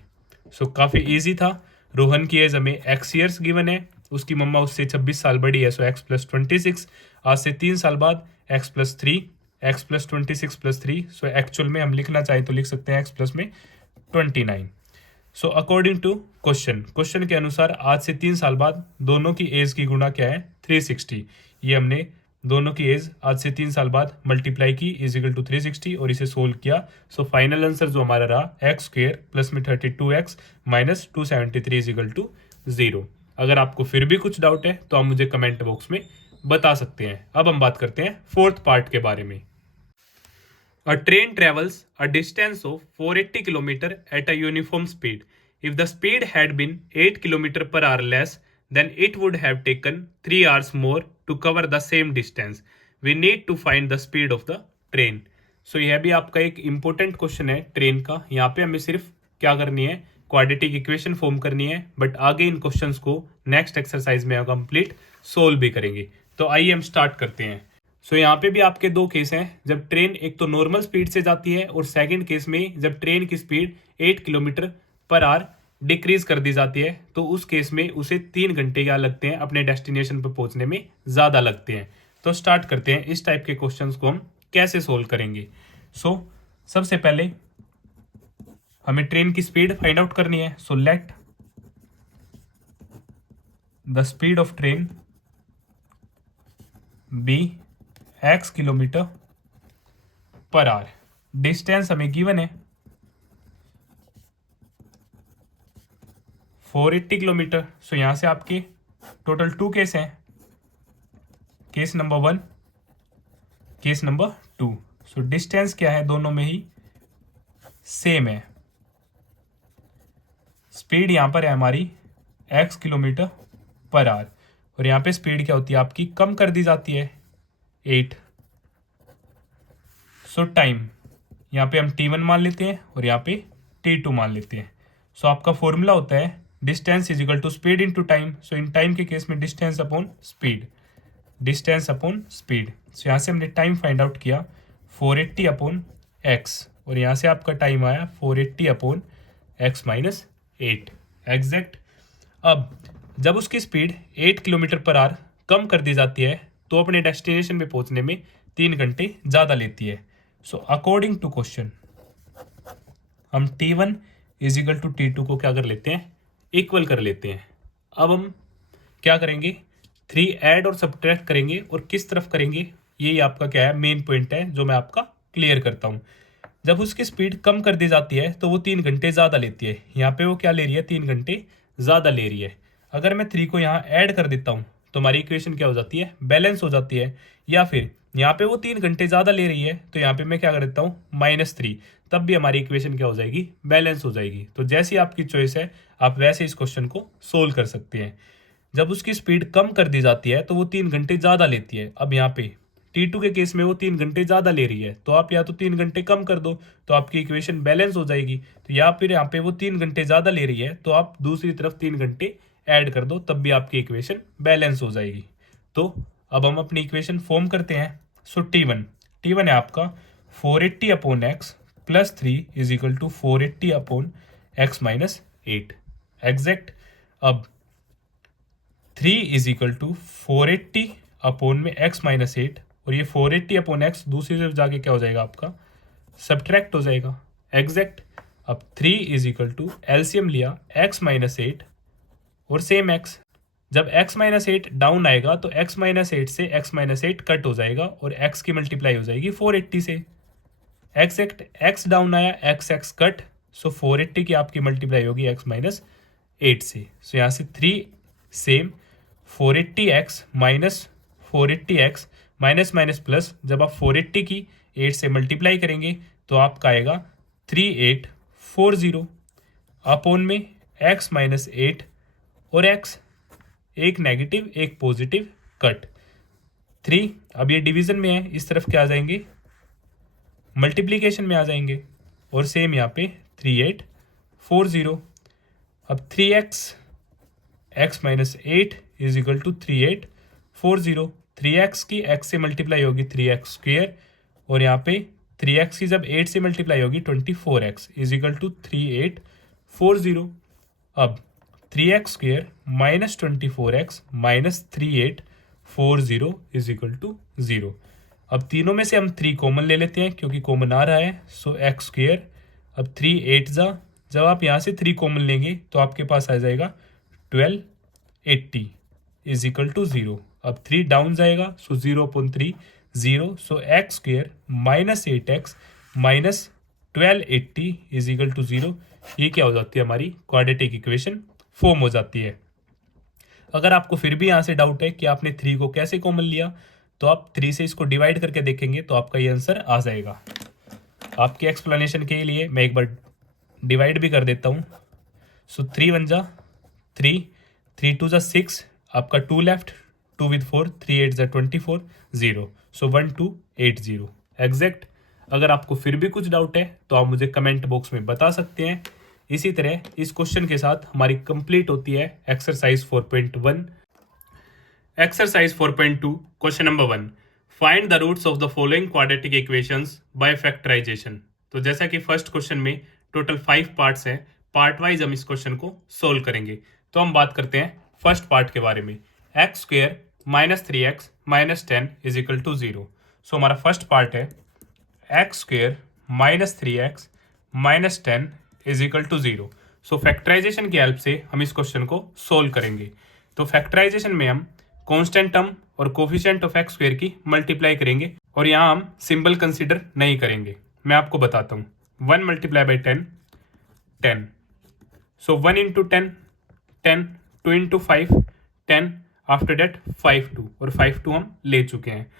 सो काफ़ी इजी था। रोहन की एज हमें एक्स ईयर्स गिवन है, उसकी मम्मा उससे 26 साल बड़ी है, सो एक्स प्लस 26। आज से 3 साल बाद x plus 3, x plus 26 plus 3। So actual में हम लिखना चाहें तो लिख सकते हैं एक्स प्लस में 29। सो अकॉर्डिंग टू क्वेश्चन के अनुसार आज से 3 साल बाद दोनों की एज की गुणा क्या है, 360। ये हमने दोनों की एज आज से 3 साल बाद मल्टीप्लाई की इज इक्वल टू 360 और इसे सोल्व किया। सो फाइनल आंसर जो हमारा रहा एक्स स्क्वेयर प्लस में 32x minus 273 is equal to 0। अगर आपको फिर भी कुछ डाउट है तो आप मुझे कमेंट बॉक्स में बता सकते हैं। अब हम बात करते हैं फोर्थ पार्ट के बारे में। A train travels a distance of 480 km at a uniform speed. If the speed had been 8 km per hour less, then it would have taken 3 hours more to cover the same distance. We need to find the speed of the train. So यह भी आपका एक important question है train का। यहाँ पे हमें सिर्फ क्या करनी है, क्वाड्रेटिक इक्वेशन फॉर्म करनी है, बट आगे इन क्वेश्चंस को नेक्स्ट एक्सरसाइज में कंप्लीट सोल्व भी करेंगे। तो आइए हम स्टार्ट करते हैं। सो यहाँ पे भी आपके दो केस हैं, जब ट्रेन एक तो नॉर्मल स्पीड से जाती है और सेकंड केस में जब ट्रेन की speed 8 kilometre per our decrease कर दी जाती है, तो उस केस में उसे 3 घंटे क्या लगते हैं, अपने डेस्टिनेशन पर पहुंचने में ज़्यादा लगते हैं। तो स्टार्ट करते हैं इस टाइप के क्वेश्चंस को हम कैसे सोल्व करेंगे। सो सबसे पहले हमें ट्रेन की स्पीड फाइंड आउट करनी है। So let the speed of train be x kilometre per hour. Distance हमें गिवन है 480 किलोमीटर। सो यहां से आपके टोटल 2 केस हैं, case number 1, case number 2। So distance क्या है, दोनों में ही सेम है। स्पीड यहां पर है हमारी x किलोमीटर पर आवर, और यहां पे स्पीड क्या होती है आपकी, कम कर दी जाती है 8। सो टाइम यहाँ पे हम t1 मान लेते हैं और यहाँ पे t2 मान लेते हैं। सो आपका फॉर्मूला होता है distance is equal to speed into time. So in time के केस में distance upon speed, distance upon speed. So यहाँ से हमने टाइम फाइंड आउट किया 480 अपॉन एक्स, और यहाँ से आपका टाइम आया 480 अपॉन एक्स माइनस 8 एग्जैक्ट। अब जब उसकी स्पीड 8 किलोमीटर पर आवर कम कर दी जाती है तो अपने डेस्टिनेशन पे पहुंचने में 3 घंटे ज़्यादा लेती है। सो अकॉर्डिंग टू क्वेश्चन हम T1 is equal to T2 को क्या कर लेते हैं, इक्वल कर लेते हैं। अब हम क्या करेंगे, 3 ऐड और सब्ट्रैक्ट करेंगे, और किस तरफ करेंगे यही आपका क्या है मेन पॉइंट है जो मैं आपका क्लियर करता हूँ। जब उसकी स्पीड कम कर दी जाती है तो वो 3 घंटे ज़्यादा लेती है। यहाँ पे वो क्या ले रही है, 3 घंटे ज़्यादा ले रही है। अगर मैं 3 को यहाँ ऐड कर देता हूँ तो हमारी इक्वेशन क्या हो जाती है, बैलेंस हो जाती है। या फिर यहाँ पे वो 3 घंटे ज़्यादा ले रही है तो यहाँ पे मैं क्या कर देता हूँ -3, तब भी हमारी इक्वेशन क्या हो जाएगी, बैलेंस हो जाएगी। तो जैसी आपकी चॉइस है आप वैसे इस क्वेश्चन को सोल्व कर सकते हैं। जब उसकी स्पीड कम कर दी जाती है तो वो 3 घंटे ज़्यादा लेती है। अब यहाँ पे T2 के केस में वो 3 घंटे ज़्यादा ले रही है, तो आप या तो 3 घंटे कम कर दो तो आपकी इक्वेशन बैलेंस हो जाएगी। तो या फिर यहाँ पे वो 3 घंटे ज़्यादा ले रही है तो आप दूसरी तरफ 3 घंटे ऐड कर दो, तब भी आपकी इक्वेशन बैलेंस हो जाएगी। तो अब हम अपनी इक्वेशन फॉर्म करते हैं। सो T1 है आपका 480 upon x plus 3 is equal to 480 upon x minus 8 exact. अब 3 इज इक्वल टू 480 अपॉन में एक्स माइनस 8, और ये 480 अपॉन एक्स दूसरी तरफ जाके क्या हो जाएगा आपका, सब्ट्रैक्ट हो जाएगा एग्जैक्ट। अब 3 इज इक्वल टू एलसीएम लिया एक्स माइनस 8 और सेम एक्स। जब x माइनस 8 डाउन आएगा तो x माइनस 8 से x माइनस 8 कट हो जाएगा और x की मल्टीप्लाई हो जाएगी 480 से एग्जैक्ट। x डाउन आया, x कट, सो 480 की आपकी मल्टीप्लाई होगी x माइनस 8 से। सो यहाँ से 3 same 480x minus 480x minus minus plus, जब आप 480 की 8 से मल्टीप्लाई करेंगे तो आपका आएगा 3840 अपॉन में x माइनस 8 और x, एक नेगेटिव एक पॉजिटिव कट 3। अब ये डिवीजन में है, इस तरफ क्या आ जाएंगे, मल्टीप्लिकेशन में आ जाएंगे, और सेम यहाँ पे 3840। अब 3x x minus 8 is equal to 3840। 3x की x से मल्टीप्लाई होगी 3x स्क्वेयर, और यहाँ पे 3x की जब 8 से मल्टीप्लाई होगी 24x इज इक्वल टू 3840। अब 3x square minus 24x minus 3840 is equal to 0। अब तीनों में से हम 3 कॉमन ले लेते हैं क्योंकि कॉमन आ रहा है। सो x स्क्वेयर, अब 3 8 जा, जब आप यहाँ से 3 कॉमन लेंगे तो आपके पास आ जाएगा 1280 इज इक्वल टू 0। अब 3 डाउन जाएगा, so 0/3 0। So x square minus 8x minus 1280 is equal to 0। ये क्या हो जाती है, हमारी क्वाड्रेटिक इक्वेशन फॉर्म हो जाती है। अगर आपको फिर भी यहाँ से डाउट है कि आपने 3 को कैसे कॉमन लिया, तो आप 3 से इसको डिवाइड करके देखेंगे तो आपका ये आंसर आ जाएगा। आपके एक्सप्लेनेशन के लिए मैं एक बार डिवाइड भी कर देता हूँ। सो 3 1 जा 3, 3 2 जा 6, आपका 2 लेफ्ट, 2 with 4, 3 8 जा 24 0। सो 1280 एग्जैक्ट। अगर आपको फिर भी कुछ डाउट है तो आप मुझे कमेंट बॉक्स में बता सकते हैं। इसी तरह इस क्वेश्चन के साथ हमारी कंप्लीट होती है exercise 4.1। Exercise 4.2 question number 1, find the roots of the following quadratic equations by factorisation. तो जैसा कि फर्स्ट क्वेश्चन में टोटल 5 पार्ट्स हैं, पार्ट वाइज हम इस क्वेश्चन को सोल्व करेंगे। तो हम बात करते हैं फर्स्ट पार्ट के बारे में। X square minus 3x minus 10 is equal to 0। So हमारा फर्स्ट पार्ट है x square minus 3x minus 10 is equal to 0। So factorisation की हेल्प से हम इस क्वेश्चन को सोल्व करेंगे। तो फैक्टराइजेशन में हम कांस्टेंट टर्म और कोफिशिएंट ऑफ एक्स स्क्वायर की मल्टीप्लाई करेंगे और यहाँ हम सिंबल कंसीडर नहीं करेंगे। मैं आपको बताता हूँ, 1 multiply by 10 10। So 1 into 10 10, 2 into 5 10, after that 5 2 और 5 2 हम ले चुके हैं।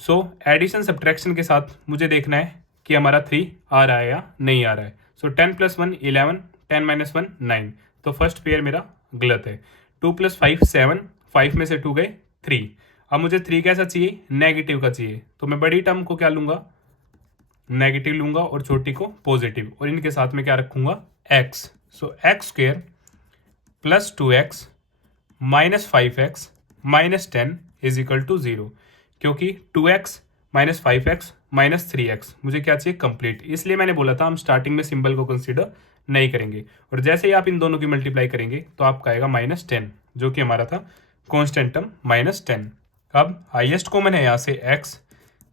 सो एडिशन सब्ट्रैक्शन के साथ मुझे देखना है कि हमारा 3 आ रहा है या नहीं आ रहा है। सो 10 प्लस 1 11, 10 माइनस 1 9। तो फर्स्ट पेयर मेरा गलत है। 2 प्लस 5 7, 5 में से 2 गए 3। अब मुझे 3 कैसा चाहिए, नेगेटिव का चाहिए। तो मैं बड़ी टर्म को क्या लूंगा, नेगेटिव लूंगा और छोटी को पॉजिटिव, और इनके साथ में क्या रखूंगा, x. So x square plus 2x minus 5x minus 10 is equal to 0, क्योंकि 2x minus 5x minus 3x मुझे क्या चाहिए, कंप्लीट। इसलिए मैंने बोला था हम स्टार्टिंग में सिंबल को कंसीडर नहीं करेंगे, और जैसे ही आप इन दोनों की मल्टीप्लाई करेंगे तो आपका आएगा माइनस 10, जो कि हमारा था कॉन्स्टेंट टर्म माइनस 10। अब हाइएस्ट कॉमन है यहाँ से x,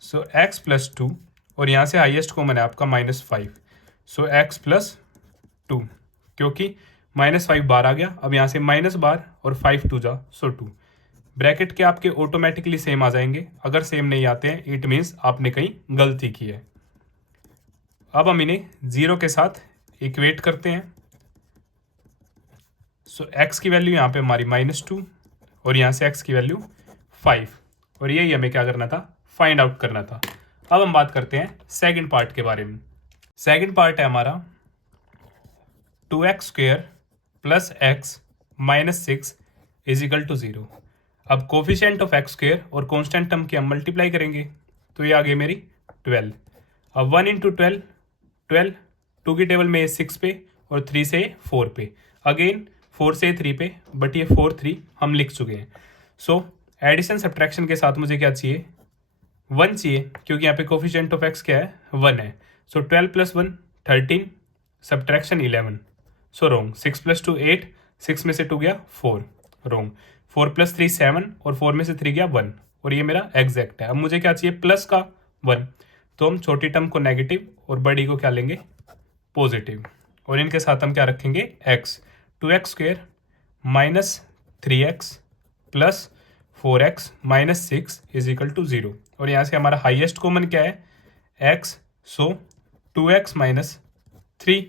सो x प्लस 2, और यहाँ से हाइएस्ट कॉमन है आपका माइनस 5, सो x प्लस 2, क्योंकि माइनस 5 बार आ गया। अब यहाँ से माइनस बार और 5 2 जा, सो 2। ब्रैकेट के आपके ऑटोमेटिकली सेम आ जाएंगे। अगर सेम नहीं आते हैं इट मीन्स आपने कहीं गलती की है। अब हम इन्हें 0 के साथ इक्वेट करते हैं। सो x की वैल्यू यहाँ पे हमारी -2 और यहाँ से x की वैल्यू 5, और यही हमें क्या करना था, फाइंड आउट करना था। अब हम बात करते हैं सेकंड पार्ट के बारे में। सेकंड पार्ट है हमारा 2x square plus x minus 6 is equal to 0। अब कोफिशिएंट ऑफ एक्स स्क्वेयर और कांस्टेंट टर्म की हम मल्टीप्लाई करेंगे, तो ये आ गई मेरी 12। अब 1 इंटू 12 12, 2 की टेबल में 6 पे और 3 से 4 पे, अगेन 4 से 3 पे, बट ये 4 3 हम लिख चुके हैं। सो एडिशन सब्ट्रैक्शन के साथ मुझे क्या चाहिए, 1 चाहिए, क्योंकि यहाँ पे कोफिशिएंट ऑफ एक्स क्या है, 1 है। सो 12 प्लस 1 13, सब्ट्रैक्शन 11, सो रोंग। 6 प्लस 2 8, 6 में से 2 गया 4, रोंग। 4 प्लस 3 7, और 4 में से 3 गया 1, और ये मेरा एग्जैक्ट है। अब मुझे क्या चाहिए, प्लस का 1, तो हम छोटी टर्म को नेगेटिव और बड़ी को क्या लेंगे, पॉजिटिव, और इनके साथ हम क्या रखेंगे, x। 2x square minus 3x plus 4x minus 6 is equal to 0, और यहाँ से हमारा हाइएस्ट कॉमन क्या है, x। सो 2x माइनस 3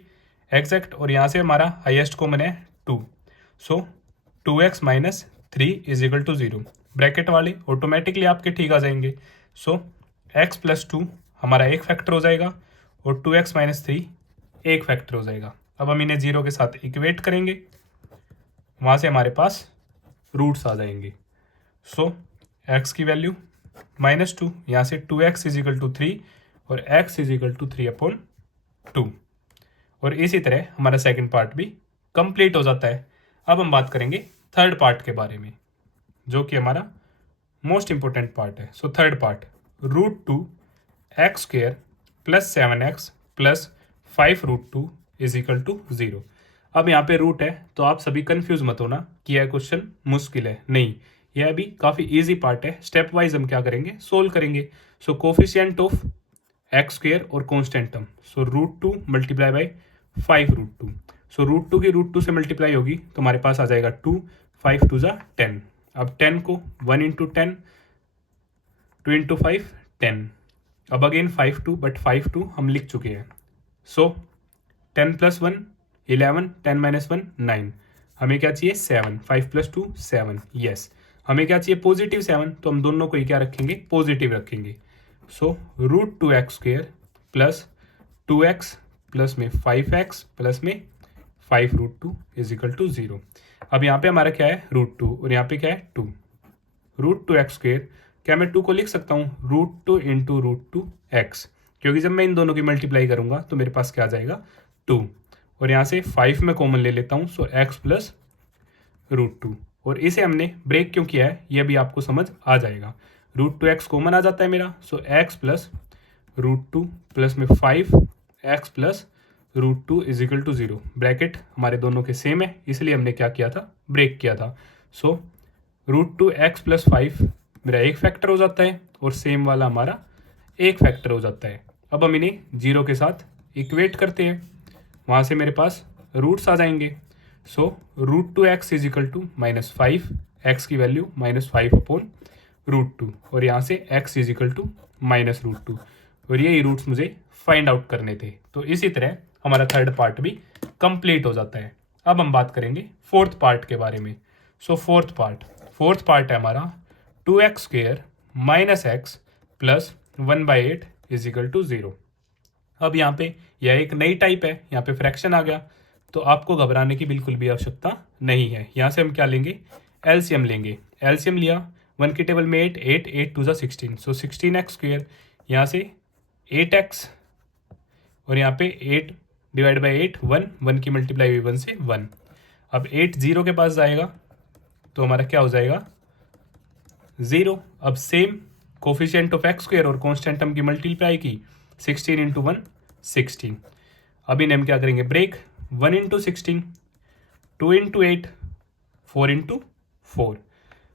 एग्जैक्ट, और यहाँ से हमारा हाइएस्ट कॉमन है 2, so 2x minus 3 is equal to 0। Bracket वाले ऑटोमेटिकली आपके ठीक आ जाएंगे। सो x प्लस 2 हमारा एक फैक्टर हो जाएगा और 2x माइनस 3 एक फैक्टर हो जाएगा। अब हम इन्हें 0 के साथ इक्वेट करेंगे, वहाँ से हमारे पास रूट्स आ जाएंगे। सो x की वैल्यू -2, यहाँ से 2x इज इक्वल टू 3 और x इज इक्वल टू 3/2, और इसी तरह हमारा सेकंड पार्ट भी कंप्लीट हो जाता है। अब हम बात करेंगे थर्ड पार्ट के बारे में, जो कि हमारा मोस्ट इंपॉर्टेंट पार्ट है। So third part, √2 x square plus 7x plus 5√2 is equal to 0। अब यहाँ पे रूट है तो आप सभी कंफ्यूज मत होना कि यह क्वेश्चन मुश्किल है, नहीं, यह भी काफ़ी इजी पार्ट है। स्टेप वाइज हम क्या करेंगे, सोल्व करेंगे। So coefficient of x square और constant term, so √2 multiply by 5√2। सो √2 की √2 से मल्टीप्लाई होगी तो हमारे पास आ जाएगा 2, 5 2 जा 10। अब 10 को 1 इंटू 10, 2 इंटू 5 10, अब अगेन 5 2, बट 5 2 हम लिख चुके हैं। सो 10 प्लस 1 11, 10 माइनस 1 9, हमें क्या चाहिए 7, 5 प्लस 2 7, यस। हमें क्या चाहिए पॉजिटिव 7, तो हम दोनों को ही क्या रखेंगे, पॉजिटिव रखेंगे। सो √2 x square plus 2x plus में 5x प्लस में 5√2 इज इक्वल टू 0। अब यहाँ पे हमारा क्या है √2 और यहाँ पे क्या है 2। √2 एक्स स्क्वेयर, क्या मैं 2 को लिख सकता हूँ √2 इंटू √2 एक्स, क्योंकि जब मैं इन दोनों की मल्टीप्लाई करूंगा तो मेरे पास क्या आ जाएगा 2, और यहाँ से 5 में कॉमन ले लेता हूँ, सो x प्लस √2, और इसे हमने ब्रेक क्यों किया है ये भी आपको समझ आ जाएगा। √2x कॉमन आ जाता है मेरा, सो x प्लस √2 प्लस में 5x plus √2 is equal to 0। Bracket हमारे दोनों के सेम है, इसलिए हमने क्या किया था, ब्रेक किया था। सो √2x प्लस 5 मेरा एक फैक्टर हो जाता है और सेम वाला हमारा एक फैक्टर हो जाता है। अब हम इन्हें 0 के साथ इक्वेट करते हैं। वहाँ से मेरे पास रूट्स आ जाएंगे। So √2x is equal to -5, x की वैल्यू -5 अपॉन √2, और यहाँ से x इज इक्वल टू -√2, और यही रूट्स मुझे फाइंड आउट करने थे। तो इसी तरह हमारा थर्ड पार्ट भी कंप्लीट हो जाता है। अब हम बात करेंगे फोर्थ पार्ट के बारे में। सो फोर्थ पार्ट है हमारा 2x² - x plus 1/8 is equal to 0। अब यहाँ पे यह एक नई टाइप है, यहाँ पे फ्रैक्शन आ गया, तो आपको घबराने की बिल्कुल भी आवश्यकता नहीं है। यहाँ से हम क्या लेंगे, एलसीएम लेंगे। एलसीएम लिया, 1 की टेबल में 8, 8 2 16, सो 16x², यहाँ से 8x, और यहाँ पे 8 डिवाइड बाई 8 1 की मल्टीप्लाई हुई 1 से 1। अब 8 0 के पास जाएगा तो हमारा क्या हो जाएगा, 0। अब सेम कोफिशिएंट ऑफ x² और कॉन्स्टेंट टर्म की मल्टीप्लाई की, 16 इंटू 1 16। अब इन्हें हम क्या करेंगे, ब्रेक, 1 इंटू 16, 2 इंटू 8, 4 इंटू 4।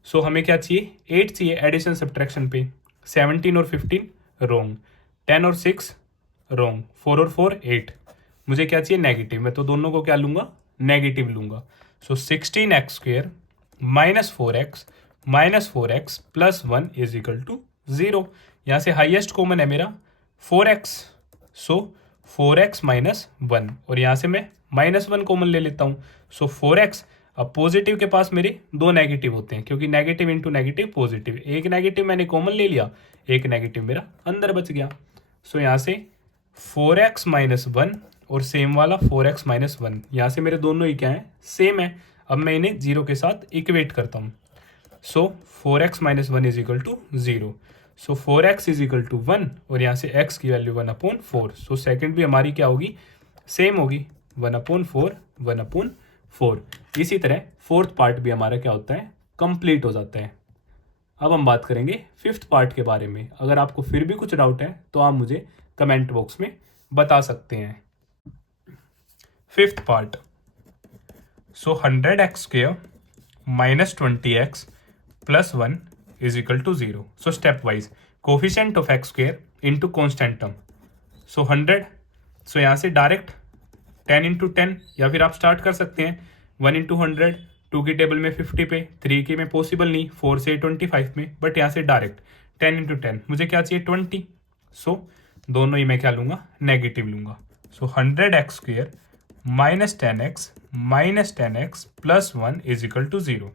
सो हमें क्या चाहिए, 8 चाहिए एडिशन सब्ट्रैक्शन पे। 17 और 15 रॉन्ग, 10 और 6 रॉन्ग, 4 और 4 8। मुझे क्या चाहिए, नेगेटिव। मैं तो दोनों को क्या लूँगा, नेगेटिव लूँगा। So 16x² -4x plus 1 is equal to 0। यहाँ से हाईएस्ट कॉमन है मेरा 4x, सो 4x माइनस 1, और यहाँ से मैं -1 कॉमन ले लेता हूँ। सो 4x, अब पॉजिटिव के पास मेरे दो नेगेटिव होते हैं, क्योंकि नेगेटिव इंटू नेगेटिव पॉजिटिव। एक नेगेटिव मैंने कॉमन ले लिया, एक नेगेटिव मेरा अंदर बच गया। सो यहाँ से 4x माइनस 1 और सेम वाला 4x माइनस 1, यहाँ से मेरे दोनों ही क्या है, सेम है। अब मैं इन्हें 0 के साथ इक्वेट करता हूँ। So 4x minus 1 is equal to 0। So 4x is equal to 1, और यहाँ से x की वैल्यू 1/4। सो सेकेंड भी हमारी क्या होगी, सेम होगी, 1/4 1/4। इसी तरह फोर्थ पार्ट भी हमारा क्या होता है, कंप्लीट हो जाता है। अब हम बात करेंगे फिफ्थ पार्ट के बारे में। अगर आपको फिर भी कुछ डाउट है तो आप मुझे कमेंट बॉक्स में बता सकते हैं। Fifth part, so 100x² -20x plus 1 is equal to 0। So stepwise, coefficient of x² into constant term. So 100, so यहाँ से डायरेक्ट 10 इंटू 10, या फिर आप स्टार्ट कर सकते हैं 1 इंटू 100, 2 की टेबल में 50 पे, 3 की में पॉसिबल नहीं, 4 से 25 में, बट यहाँ से डायरेक्ट 10 इंटू 10, मुझे क्या चाहिए 20। सो दोनों ही मैं क्या लूँगा, नेगेटिव लूँगा। So 100x² -10x plus 1 is equal to 0।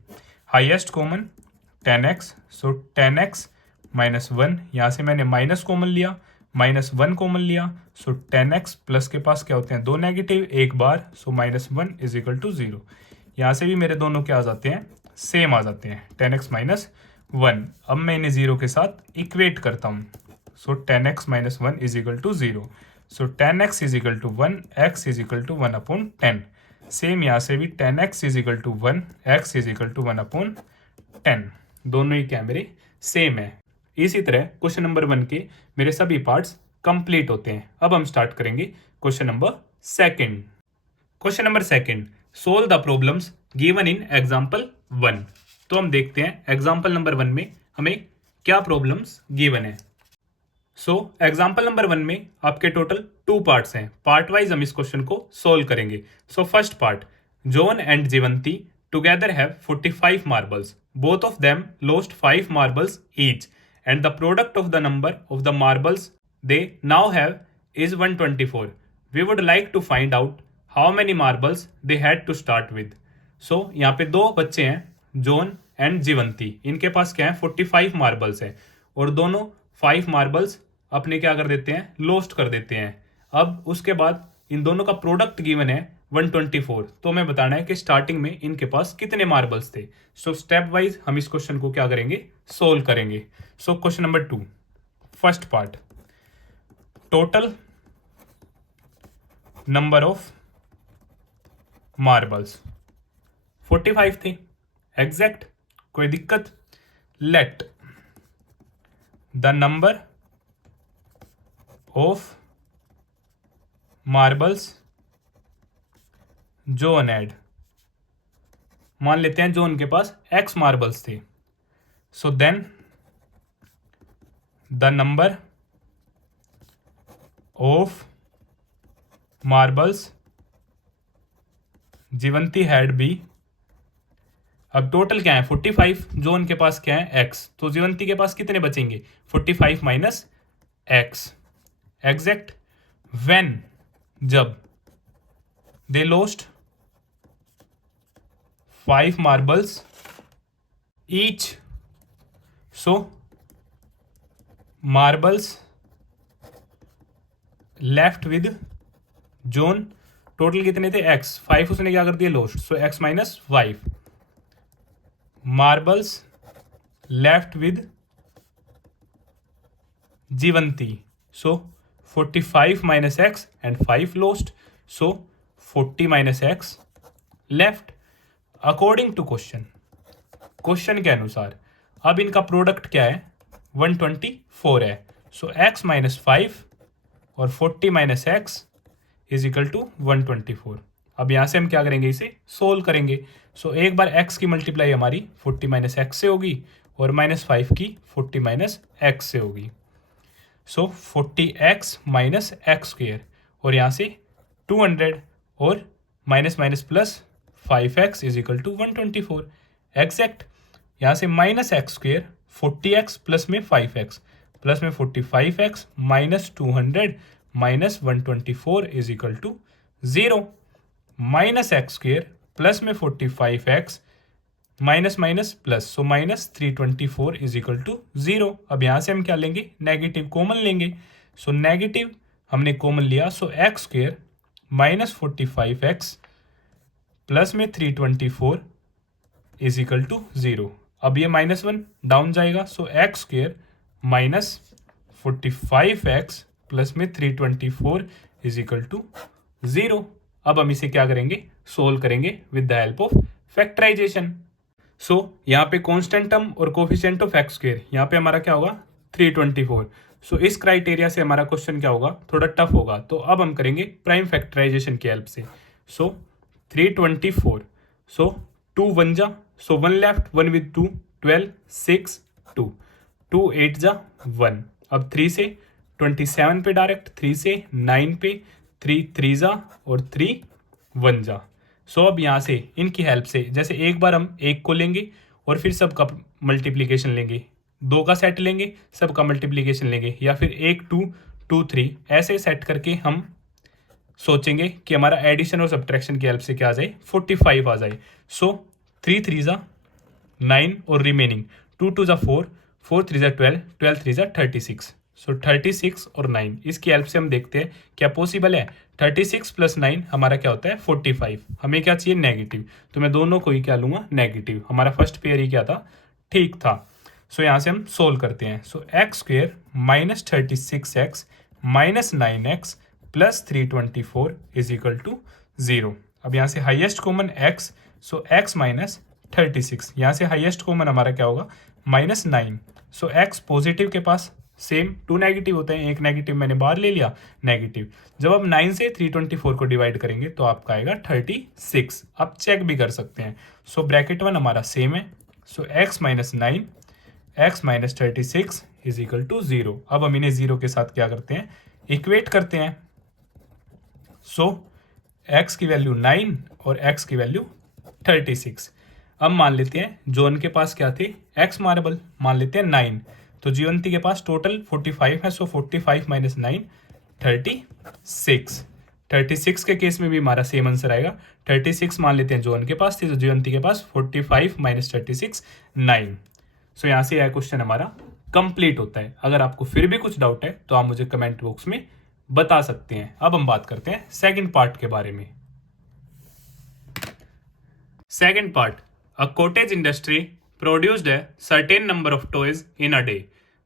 Highest common 10x, so 10x minus 1, यहाँ से मैंने माइनस कॉमन लिया, -1 कॉमन लिया। सो 10x प्लस के पास क्या होते हैं, दो नेगेटिव एक बार, सो -1 इज इक्वल टू 0। यहाँ से भी मेरे दोनों क्या आ जाते हैं, सेम आ जाते हैं, 10x माइनस 1। अब मैं इन्हें 0 के साथ इक्वेट करता हूँ। So 10x minus 1 is equal to 0। So 10x is equal to 1, x is equal to 1/10। Same यहाँ से भी 10x is equal to 1, x is equal to 1/10। दोनों ही क्या मेरे सेम है। इसी तरह क्वेश्चन नंबर 1 के मेरे सभी पार्ट्स कंप्लीट होते हैं। अब हम स्टार्ट करेंगे question number second. Question number second, solve the problems given in example 1। तो हम देखते हैं एग्जांपल नंबर 1 में हमें क्या प्रॉब्लम्स गिवन है। सो एग्जाम्पल नंबर 1 में आपके टोटल 2 पार्ट्स हैं। पार्ट वाइज हम इस क्वेश्चन को सोल्व करेंगे। So first part, John and Jeevanti together have 45 marbles, both of them lost 5 marbles each, and the product of the number of the marbles they now have is 124। We would like to find out how many marbles they had to start with. So यहाँ पे दो बच्चे हैं, John and जीवंती। इनके पास क्या है, 45 marbles है, और दोनों 5 मार्बल्स अपने क्या कर देते हैं, लॉस्ट कर देते हैं। अब उसके बाद इन दोनों का प्रोडक्ट गिवन है 124। तो हमें बताना है कि स्टार्टिंग में इनके पास कितने मार्बल्स थे। सो स्टेप वाइज हम इस क्वेश्चन को क्या करेंगे, सोल्व करेंगे। So question number 2, first part, total number of marbles 45 थे एग्जैक्ट, कोई दिक्कत। Let the number of marbles John ऐड, मान लेते हैं जोन के पास x मार्बल्स थे। So then the number of marbles Jeevanti had be, अब टोटल क्या है 45, जो उनके पास क्या है x, तो जीवंती के पास कितने बचेंगे 45 माइनस x एग्जैक्ट व्हेन, जब they lost 5 marbles each, so marbles left with John, total कितने थे x, 5 उसने क्या कर दिया lost, so x minus 5 marbles left with Jeevanti, so 45 minus x and 5 lost, so 40 minus x left according to question के अनुसार। अब इनका प्रोडक्ट क्या है 124 है, सो x माइनस 5 और 40 minus x is equal to 124। अब यहाँ से हम क्या करेंगे, इसे सोल्व करेंगे। सो एक बार x की मल्टीप्लाई हमारी 40 माइनस एक्स से होगी और माइनस 5 की 40 माइनस एक्स से होगी, सो 40x माइनस एक्स स्क्वेयर, और यहाँ से 200 और minus minus plus 5x is equal to 124 exact. यहाँ से minus x square 40x plus में 5x प्लस में 45x minus 200 minus 124 is equal to 0, minus x square plus में 45x minus minus plus, so minus 324 is equal to 0। अब यहाँ से हम क्या लेंगे, नेगेटिव कॉमन लेंगे, सो नेगेटिव हमने कॉमन लिया, so x square minus 45x plus में 324 इज इक्वल टू 0। अब ये माइनस 1 डाउन जाएगा, so x square minus 45x plus में 324 इज इक्वल टू 0। अब हम इसे क्या करेंगे, सोल्व करेंगे with the help of factorization. So यहाँ पे कांस्टेंट टर्म और कोफिशिएंट ऑफ एक्स स्क्वेयर, यहाँ पे हमारा क्या होगा 324। सो इस क्राइटेरिया से हमारा क्वेश्चन क्या होगा, थोड़ा टफ होगा, तो अब हम करेंगे प्राइम फैक्टराइजेशन की हेल्प से। सो 324, सो 2 1 जा, सो 1 लेफ्ट 1 विद 2 12 6 2 2 8 जा 1, अब 3 से 27 पे डायरेक्ट, 3 से 9 पे 3 3 जा और 3 1 जा। सो अब यहाँ से इनकी हेल्प से, जैसे एक बार हम एक को लेंगे और फिर सबका मल्टीप्लिकेशन लेंगे, 2 का सेट लेंगे सबका मल्टीप्लिकेशन लेंगे, या फिर 1 2 2 3 ऐसे सेट करके हम सोचेंगे कि हमारा एडिशन और सब्ट्रैक्शन की हेल्प से क्या आ जाए 45 आ जाए। सो 3 3 जा 9 और रिमेनिंग 2 2 जा 4 4 3 जा 12 12 3 जा 36, सो 36 और 9 इसकी हेल्प से हम देखते हैं क्या पॉसिबल है। 36 प्लस 9 हमारा क्या होता है 45, हमें क्या चाहिए नेगेटिव, तो मैं दोनों को ही क्या लूँगा नेगेटिव, हमारा फर्स्ट पेयर ही क्या था ठीक था। सो यहाँ से हम सोल्व करते हैं, so x square minus 36x minus 9x plus 324 is equal to 0। अब यहाँ से highest common x, so x minus 36, यहाँ से हाईएस्ट कॉमन हमारा क्या होगा माइनस 9, सो x पॉजिटिव के पास सेम 2 नेगेटिव होते हैं, एक नेगेटिव मैंने बाहर ले लिया नेगेटिव। जब आप 9 से 324 को डिवाइड करेंगे तो आपका आएगा 36, आप चेक भी कर सकते हैं। सो ब्रैकेट 1 हमारा सेम है, so x minus 9 x minus 36 is equal to 0। अब हम इन्हें 0 के साथ क्या करते हैं इक्वेट करते हैं, सो x की वैल्यू 9 और x की वैल्यू 36। अब मान लेते हैं जॉन के पास क्या थे x मार्बल, मान लेते हैं 9, तो जीवंती के पास टोटल 45 है, सो 45 माइनस 9 36। 36 के केस में भी हमारा सेम आंसर आएगा, 36 मान लेते हैं जॉन के पास थी, तो जीवंती के पास 45 माइनस 36 9। सो यहाँ से यह क्वेश्चन हमारा कंप्लीट होता है। अगर आपको फिर भी कुछ डाउट है तो आप मुझे कमेंट बॉक्स में बता सकते हैं। अब हम बात करते हैं सेकंड पार्ट के बारे में। Second part, a cottage industry produced a certain number of toys in a day.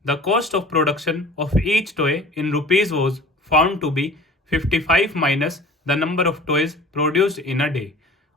The cost of production of each toy in rupees was found to be 55 minus the number of toys produced in a day.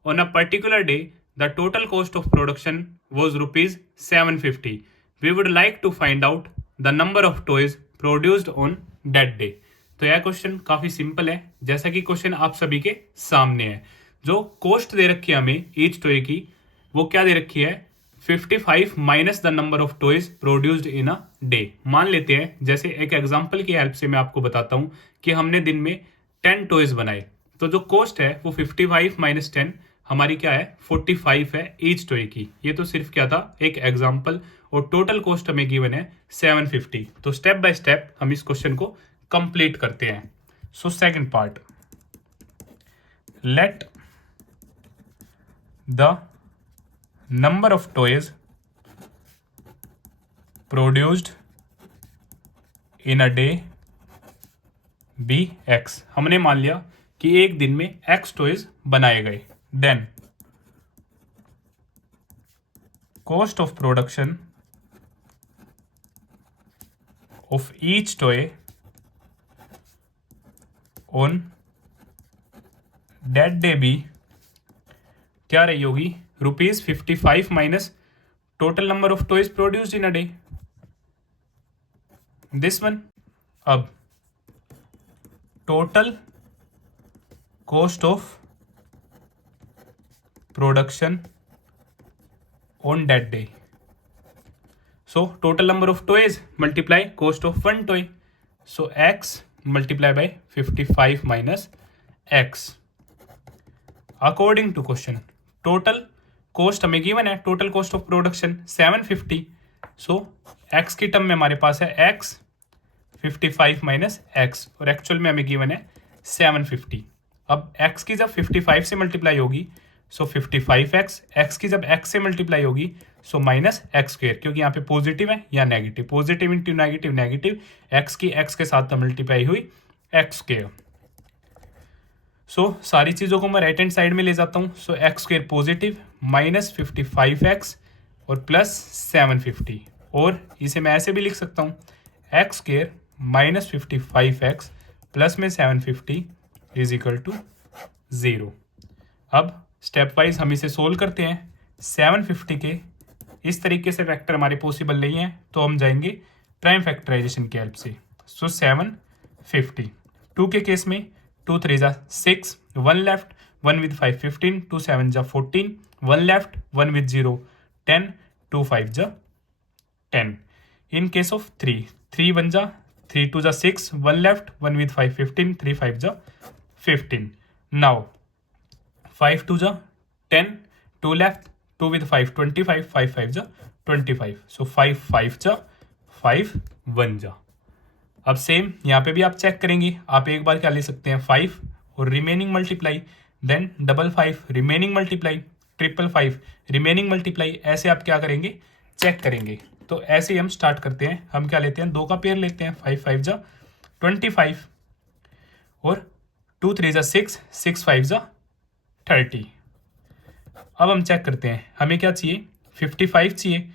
On a particular day, the total cost of production was rupees 750. We would like to find out the number of toys produced on that day. तो यह question काफी simple है, जैसा कि question आप सभी के सामने है। जो कॉस्ट दे रखी है हमें ईच टॉय की, वो क्या दे रखी है 55 minus the number of toys produced in a day. मान लेते हैं, जैसे एक एग्जांपल की हेल्प से मैं आपको बताता हूं कि हमने दिन में 10 टॉयज बनाए, तो जो कॉस्ट है वो 55 माइनस 10 हमारी क्या है 45 है ईच टॉय की। ये तो सिर्फ क्या था एक एग्जांपल, और टोटल कॉस्ट हमें गिवन है 750। तो स्टेप बाय स्टेप हम इस क्वेश्चन को कंप्लीट करते हैं। So second part, let the number of toys produced in a day be x. हमने मान लिया कि एक दिन में एक्स टॉयज बनाए गए। Then cost of production of each toy on that day be क्या रही होगी, ₹55 minus total number of toys produced in a day, this one. अब total cost of production on that day, so total number of toys multiply cost of one toy, so x multiply by 55 minus x according to question. Total cost हमें given है, total cost of production 750, so x की term में हमारे पास है x 55 minus x, और actual में हमें given है 750। अब एक्स की जब 55 से मल्टीप्लाई होगी सो 55x, एक्स की जब x से मल्टीप्लाई होगी सो माइनस एक्स स्क्वेयर, क्योंकि यहाँ पे पॉजिटिव है या negative, positive into negative negative, x की x के साथ मल्टीप्लाई हुई एक्स स्क्वेयर। सो सारी चीज़ों को मैं राइट हैंड साइड में ले जाता हूँ। So x square positive minus 55x और प्लस 750, और इसे मैं ऐसे भी लिख सकता हूँ x square minus 55x plus में 750 इज इक्वल टू 0। अब स्टेप वाइज हम इसे सोल्व करते हैं। 750 के इस तरीके से फैक्टर हमारे पॉसिबल नहीं है, तो हम जाएंगे प्राइम फैक्टराइजेशन की हेल्प से। सो 750 2 के केस में 2 3 जा 6, 1 लेफ्ट, 1 with 5 15, 2 7 जा 14, 1 लेफ्ट, 1 with 0 10, 2 5 जा 10। इन केस ऑफ 3 3 1 जा 3 2 जा 6, 1 लेफ्ट, 1 with 5 15, 3 5 जा 15। नाउ 5 2 जा 10, 2 लेफ्ट, 2 with 5 25, 5 5 जा 25, सो 5 5 जा 5 1 जा। अब सेम यहाँ पे भी आप चेक करेंगे, आप एक बार क्या ले सकते हैं 5 और remaining multiply, then 55 remaining multiply, 555 remaining multiply, ऐसे आप क्या करेंगे चेक करेंगे। तो ऐसे ही हम स्टार्ट करते हैं। हम क्या लेते हैं, 2 का पेयर लेते हैं, 5 5 जा 25 और 2 3 जा 6, 6 5 जा 30। अब हम चेक करते हैं हमें क्या चाहिए, 55 चाहिए।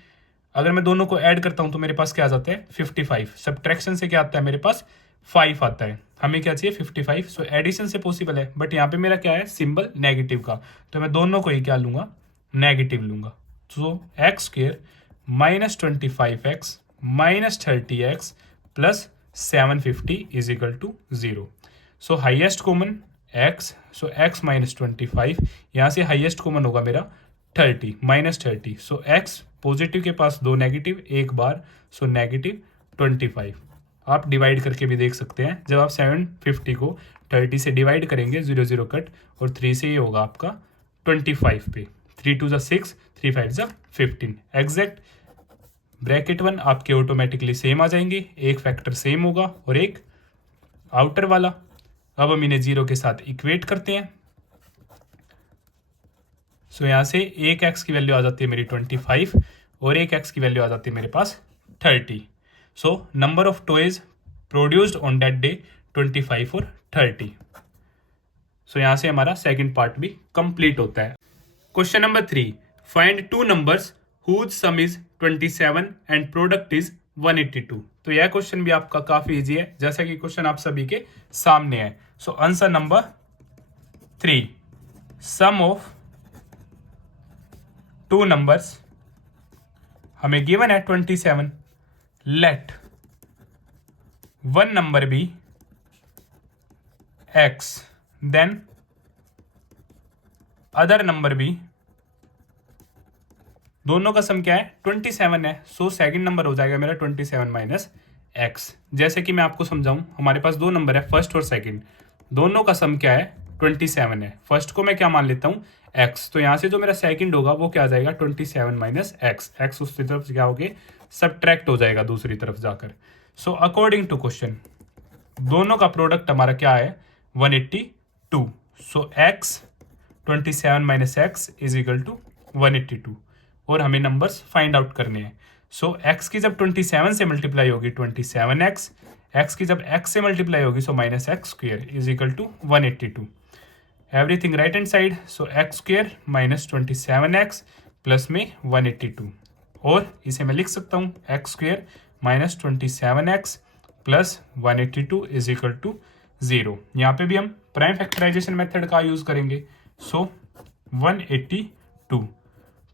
अगर मैं दोनों को ऐड करता हूं तो मेरे पास क्या आ जाता है 55, सब्ट्रैक्शन से क्या आता है मेरे पास 5 आता है। हमें क्या चाहिए 55, सो एडिशन से पॉसिबल है, बट यहाँ पे मेरा क्या है सिंबल नेगेटिव का, तो मैं दोनों को ही क्या लूंगा नेगेटिव लूंगा। So x square minus 25x minus 30x plus 750 is equal to 0। So highest common x, so x minus 25, यहाँ से हाइएस्ट कॉमन होगा मेरा 30 माइनस 30, सो x पॉजिटिव के पास 2 नेगेटिव एक बार, सो नेगेटिव 25। आप डिवाइड करके भी देख सकते हैं, जब आप 750 को 30 से डिवाइड करेंगे 0 0 कट, और 3 से ये होगा आपका 25 पे, 3 2 जा 6, 3 5 जा 15। एग्जैक्ट ब्रैकेट 1 आपके ऑटोमेटिकली सेम आ जाएंगे, एक फैक्टर सेम होगा और एक आउटर वाला। अब हम इन्हें 0 के साथ इक्वेट करते हैं। सो यहाँ से एक एक्स की वैल्यू आ जाती है मेरी 25 और एक एक्स की वैल्यू आ जाती है मेरे पास 30। सो number of toys produced on that day 25 और 30। सो यहाँ से हमारा सेकंड पार्ट भी कंप्लीट होता है। Question number 3, find 2 numbers whose sum is 27 and product is 182। तो यह क्वेश्चन भी आपका काफी इजी है, जैसा कि क्वेश्चन आप सभी के सामने है। So answer number 3, sum of 2 numbers हमें गिवन है 27, let 1 number be x, then other number be, दोनों का सम क्या है 27 है, सो सेकंड नंबर हो जाएगा मेरा 27 माइनस एक्स। जैसे कि मैं आपको समझाऊं, हमारे पास 2 नंबर है फर्स्ट और सेकंड, दोनों का सम क्या है 27 है, फर्स्ट को मैं क्या मान लेता हूँ x, तो यहाँ से जो मेरा सेकंड होगा वो क्या आ जाएगा 27 माइनस एक्स, एक्स उसकी तरफ क्या हो गया सब्ट्रैक्ट हो जाएगा दूसरी तरफ जाकर। सो अकॉर्डिंग टू क्वेश्चन दोनों का प्रोडक्ट हमारा क्या है 182। So x 27 minus x is equal to 182 और हमें नंबर्स फाइंड आउट करने हैं। सो x की जब 27 से मल्टीप्लाई होगी 27x, x की जब x से मल्टीप्लाई होगी so minus x square is equal to 182। Everything right hand side, so x square minus 27x plus में 182, और इसे मैं लिख सकता हूँ x square minus 27x plus 182 is equal to 0। यहाँ पे भी हम प्राइम फैक्टराइजेशन मेथड का यूज करेंगे। सो 182,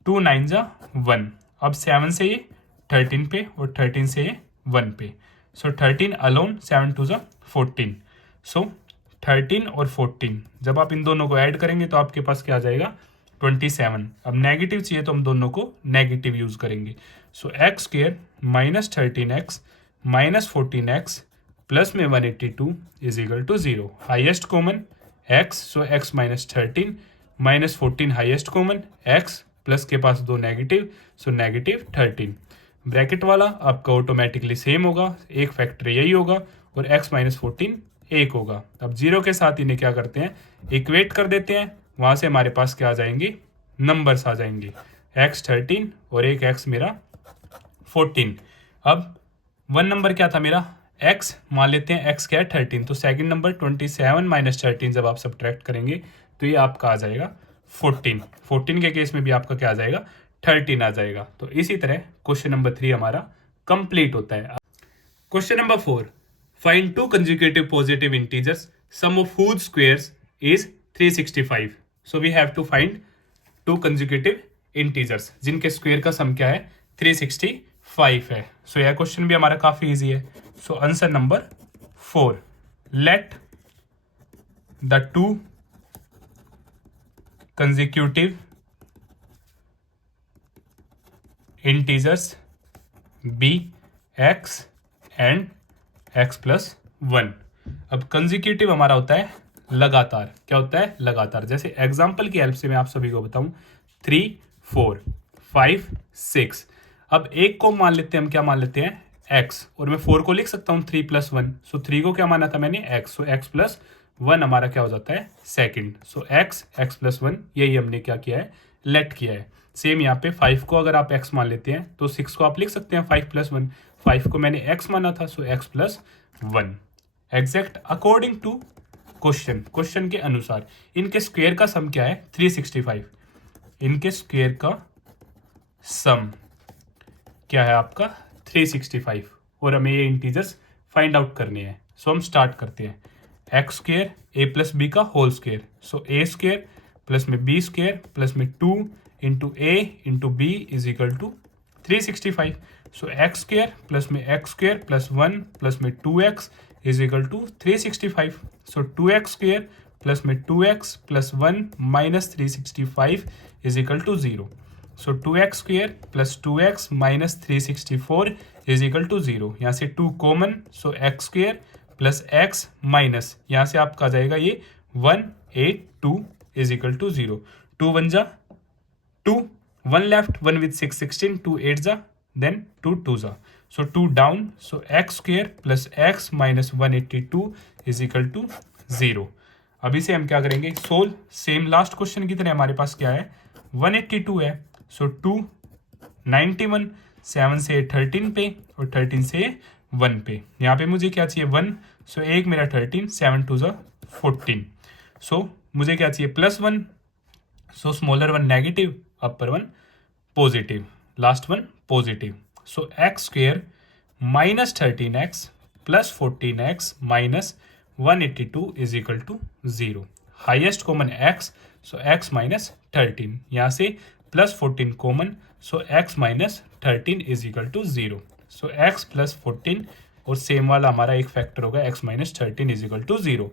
2 9 जा 1, अब 7 से ये 13 पे और 13 से ये 1 पे, सो 13 अलोन 7 2 जा 14। सो 13 और 14 जब आप इन दोनों को ऐड करेंगे तो आपके पास क्या आ जाएगा 27। अब नेगेटिव चाहिए तो हम दोनों को नेगेटिव यूज करेंगे। So x square minus 13x minus 14x plus में 182 is equal to 0। Highest common x, so x minus 13 minus 14 highest common x plus के पास दो नेगेटिव, सो नेगेटिव 13। ब्रैकेट वाला आपका ऑटोमेटिकली सेम होगा, एक फैक्टर यही होगा और x माइनस 14 एक होगा। अब 0 के साथ इन्हें क्या करते हैं इक्वेट कर देते हैं, वहां से हमारे पास क्या आ जाएंगे नंबर्स आ जाएंगे, x 13 और एक x मेरा 14। अब वन नंबर क्या था मेरा x, मान लेते हैं x क्या है 13, तो सेकंड नंबर 27 माइनस 13 जब आप सब्ट्रैक्ट करेंगे तो ये आपका आ जाएगा 14। 14 के केस में भी आपका क्या आ जाएगा 13 आ जाएगा। तो इसी तरह क्वेश्चन नंबर 3 हमारा कंप्लीट होता है। Question number 4, find two consecutive positive integers sum of whose squares is 365। So we have to find two consecutive integers जिनके स्क्वायर का सम क्या है 365 है। सो यह क्वेश्चन भी हमारा काफी इजी है। So answer number 4, let the two consecutive integers be x and x plus 1। अब कंसेक्यूटिव हमारा होता है लगातार, क्या होता है लगातार। जैसे एग्जांपल की हेल्प से मैं आप सभी को बताऊं 3 4 5 6। अब एक को मान लेते हैं हम, क्या मान लेते हैं x, और मैं 4 को लिख सकता हूं 3 प्लस 1। सो 3 को क्या माना था मैंने x, सो x प्लस 1 हमारा क्या हो जाता है सेकंड। सो x प्लस 1 यही हमने क्या किया है लेट किया है। सेम यहाँ पे 5 को अगर आप x मान लेते हैं तो 6 को आप लिख सकते हैं 5 प्लस 1। 5 को मैंने x माना था, so x plus 1। Exact according to question के अनुसार इनके स्क्वायर का सम क्या है 365। इनके स्क्वायर का सम क्या है आपका 365 और हमें ये इंटीजर्स फाइंड आउट करने हैं। सो हम स्टार्ट करते हैं x square a plus B का whole square, so a square plus में बी स्क्वेयर प्लस में 2 into a into b is equal to 365। So x square plus में एक्स स्क्वेयर प्लस 1 प्लस में 2x is equal to 365। So 2x square plus में 2x plus 1 minus 365 is equal to 0। So 2x square plus 2x minus 364 is equal to 0। यहाँ से 2 common, so x square plus x minus यहाँ से आपका आ जाएगा ये 182 is equal to 0। 2 1 जा 2, 1 left 1 with 6 16, 2 8 जा देन 2 2 जा, so 2 down. So x square plus x minus 182 is equal to 0। अभी से हम क्या करेंगे सोल्व, सेम लास्ट क्वेश्चन की तरह हमारे पास क्या है 182 है। सो 2 91, 7 से 13 पे और 13 से 1 पे, यहाँ पे मुझे क्या चाहिए 1, सो एक मेरा 13, 7 2 जा 14। सो मुझे क्या चाहिए plus 1, so smaller 1 negative, upper 1 positive, last 1 positive. So x square minus 13x plus 14x minus 182 is equal to 0। Highest common x, so x minus 13, यहाँ से plus 14 common, so x minus 13 is equal to 0। So x plus 14 और same वाला हमारा एक factor होगा x minus 13 is equal to 0।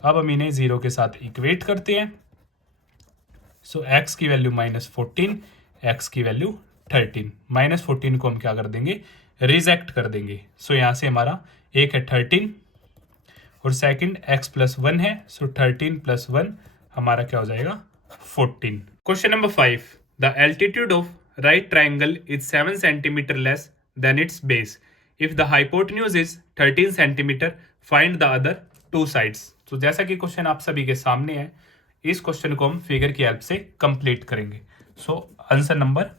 अब हम इन्हें 0 के साथ इक्वेट करते हैं। सो x की वैल्यू माइनस 14, x की वैल्यू 13। माइनस 14 को हम क्या कर देंगे रिजेक्ट कर देंगे। सो यहाँ से हमारा एक है 13 और सेकंड x प्लस 1 है, सो 13 प्लस 1 हमारा क्या हो जाएगा 14। Question number 5, the altitude of right triangle is 7 centimetre less than it's base if the hypotenuse is 13 centimetre, find the other two sides. तो जैसा कि क्वेश्चन आप सभी के सामने है, इस क्वेश्चन को हम फिगर की हेल्प से कंप्लीट करेंगे। सो आंसर नंबर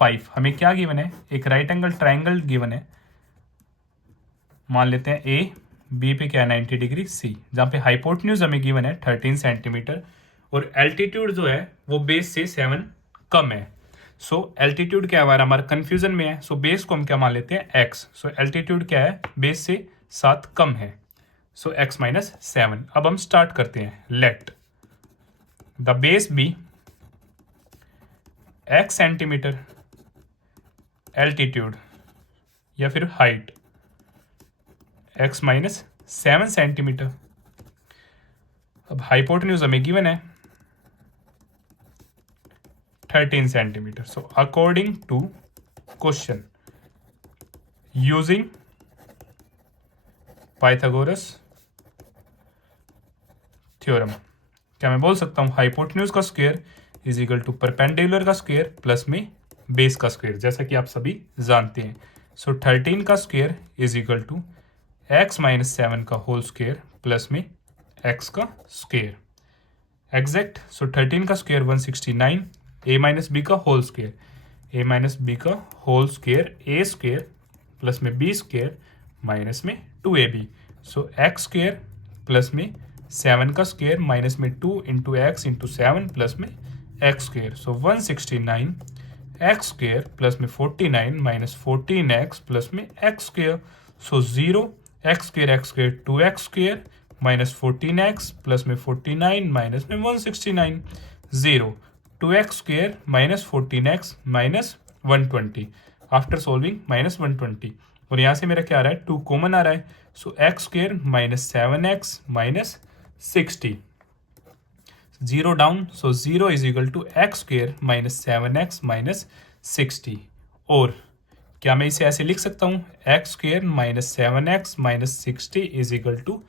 5 हमें क्या गिवन है, एक राइट एंगल ट्राइंगल गिवन है, मान लेते हैं ए, बी पे क्या है 90 डिग्री सी, जहाँ पे हाइपोटेन्यूज हमें गिवन है 13 सेंटीमीटर और एल्टीट्यूड जो है वो बेस से 7 कम है। सो एल्टीट्यूड क्या है हमारा कंफ्यूजन में है, सो बेस को हम क्या मान लेते हैं एक्स। सो एल्टीट्यूड क्या है, बेस से 7 कम है, सो एक्स माइनस 7। अब हम स्टार्ट करते हैं, let the base be x centimetre, altitude या फिर हाइट एक्स माइनस 7 सेंटीमीटर। अब हाइपोटेन्यूज हमें गिवन है 13 centimetre. So according to question using Pythagoras theorem, क्या मैं बोल सकता हूँ हाइपोटेन्यूज का square is equal to perpendicular का स्क्वायर प्लस में बेस का स्क्वायर, जैसा कि आप सभी जानते हैं। सो 13 का square is equal to x minus 7 का होल स्क्वायर प्लस में एक्स का स्क्वायर एग्जैक्ट। सो 13 का स्क्वायर 169, ए माइनस बी का होल स्क्वायर, ए माइनस बी का होल स्क्वायर ए स्क्वायर प्लस में बी स्क्वायर माइनस में 2ab। सो एक्स स्क्वायर प्लस में 7 का स्क्वायर माइनस में 2 इंटू एक्स इंटू 7 प्लस में एक्स स्क्वायर। सो 169 एक्स स्क्वायर प्लस में 49 माइनस 14x प्लस में एक्स स्क्वायर। सो 0 x square 2x square minus 14x plus में 49 minus में 169, 0 2x square minus 14x minus 120 after solving minus 120, और यहाँ से मेरा क्या आ रहा है 2 कॉमन आ रहा है। So x square minus 7x minus 60, 0 down, so 0 is equal to x square minus 7x minus 60। और क्या मैं इसे ऐसे लिख सकता हूँ, x square minus 7x minus 60 is equal to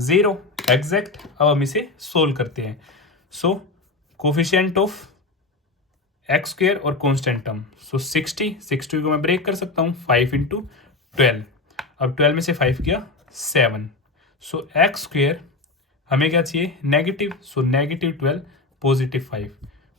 0 exact. अब हम इसे सोल्व करते हैं। So coefficient of x square और कांस्टेंट टर्म, सो 60 को मैं ब्रेक कर सकता हूँ 5 इंटू 12, अब 12 में से 5 किया 7। सो एक्स स्क्वायर हमें क्या चाहिए negative, so negative 12 positive 5,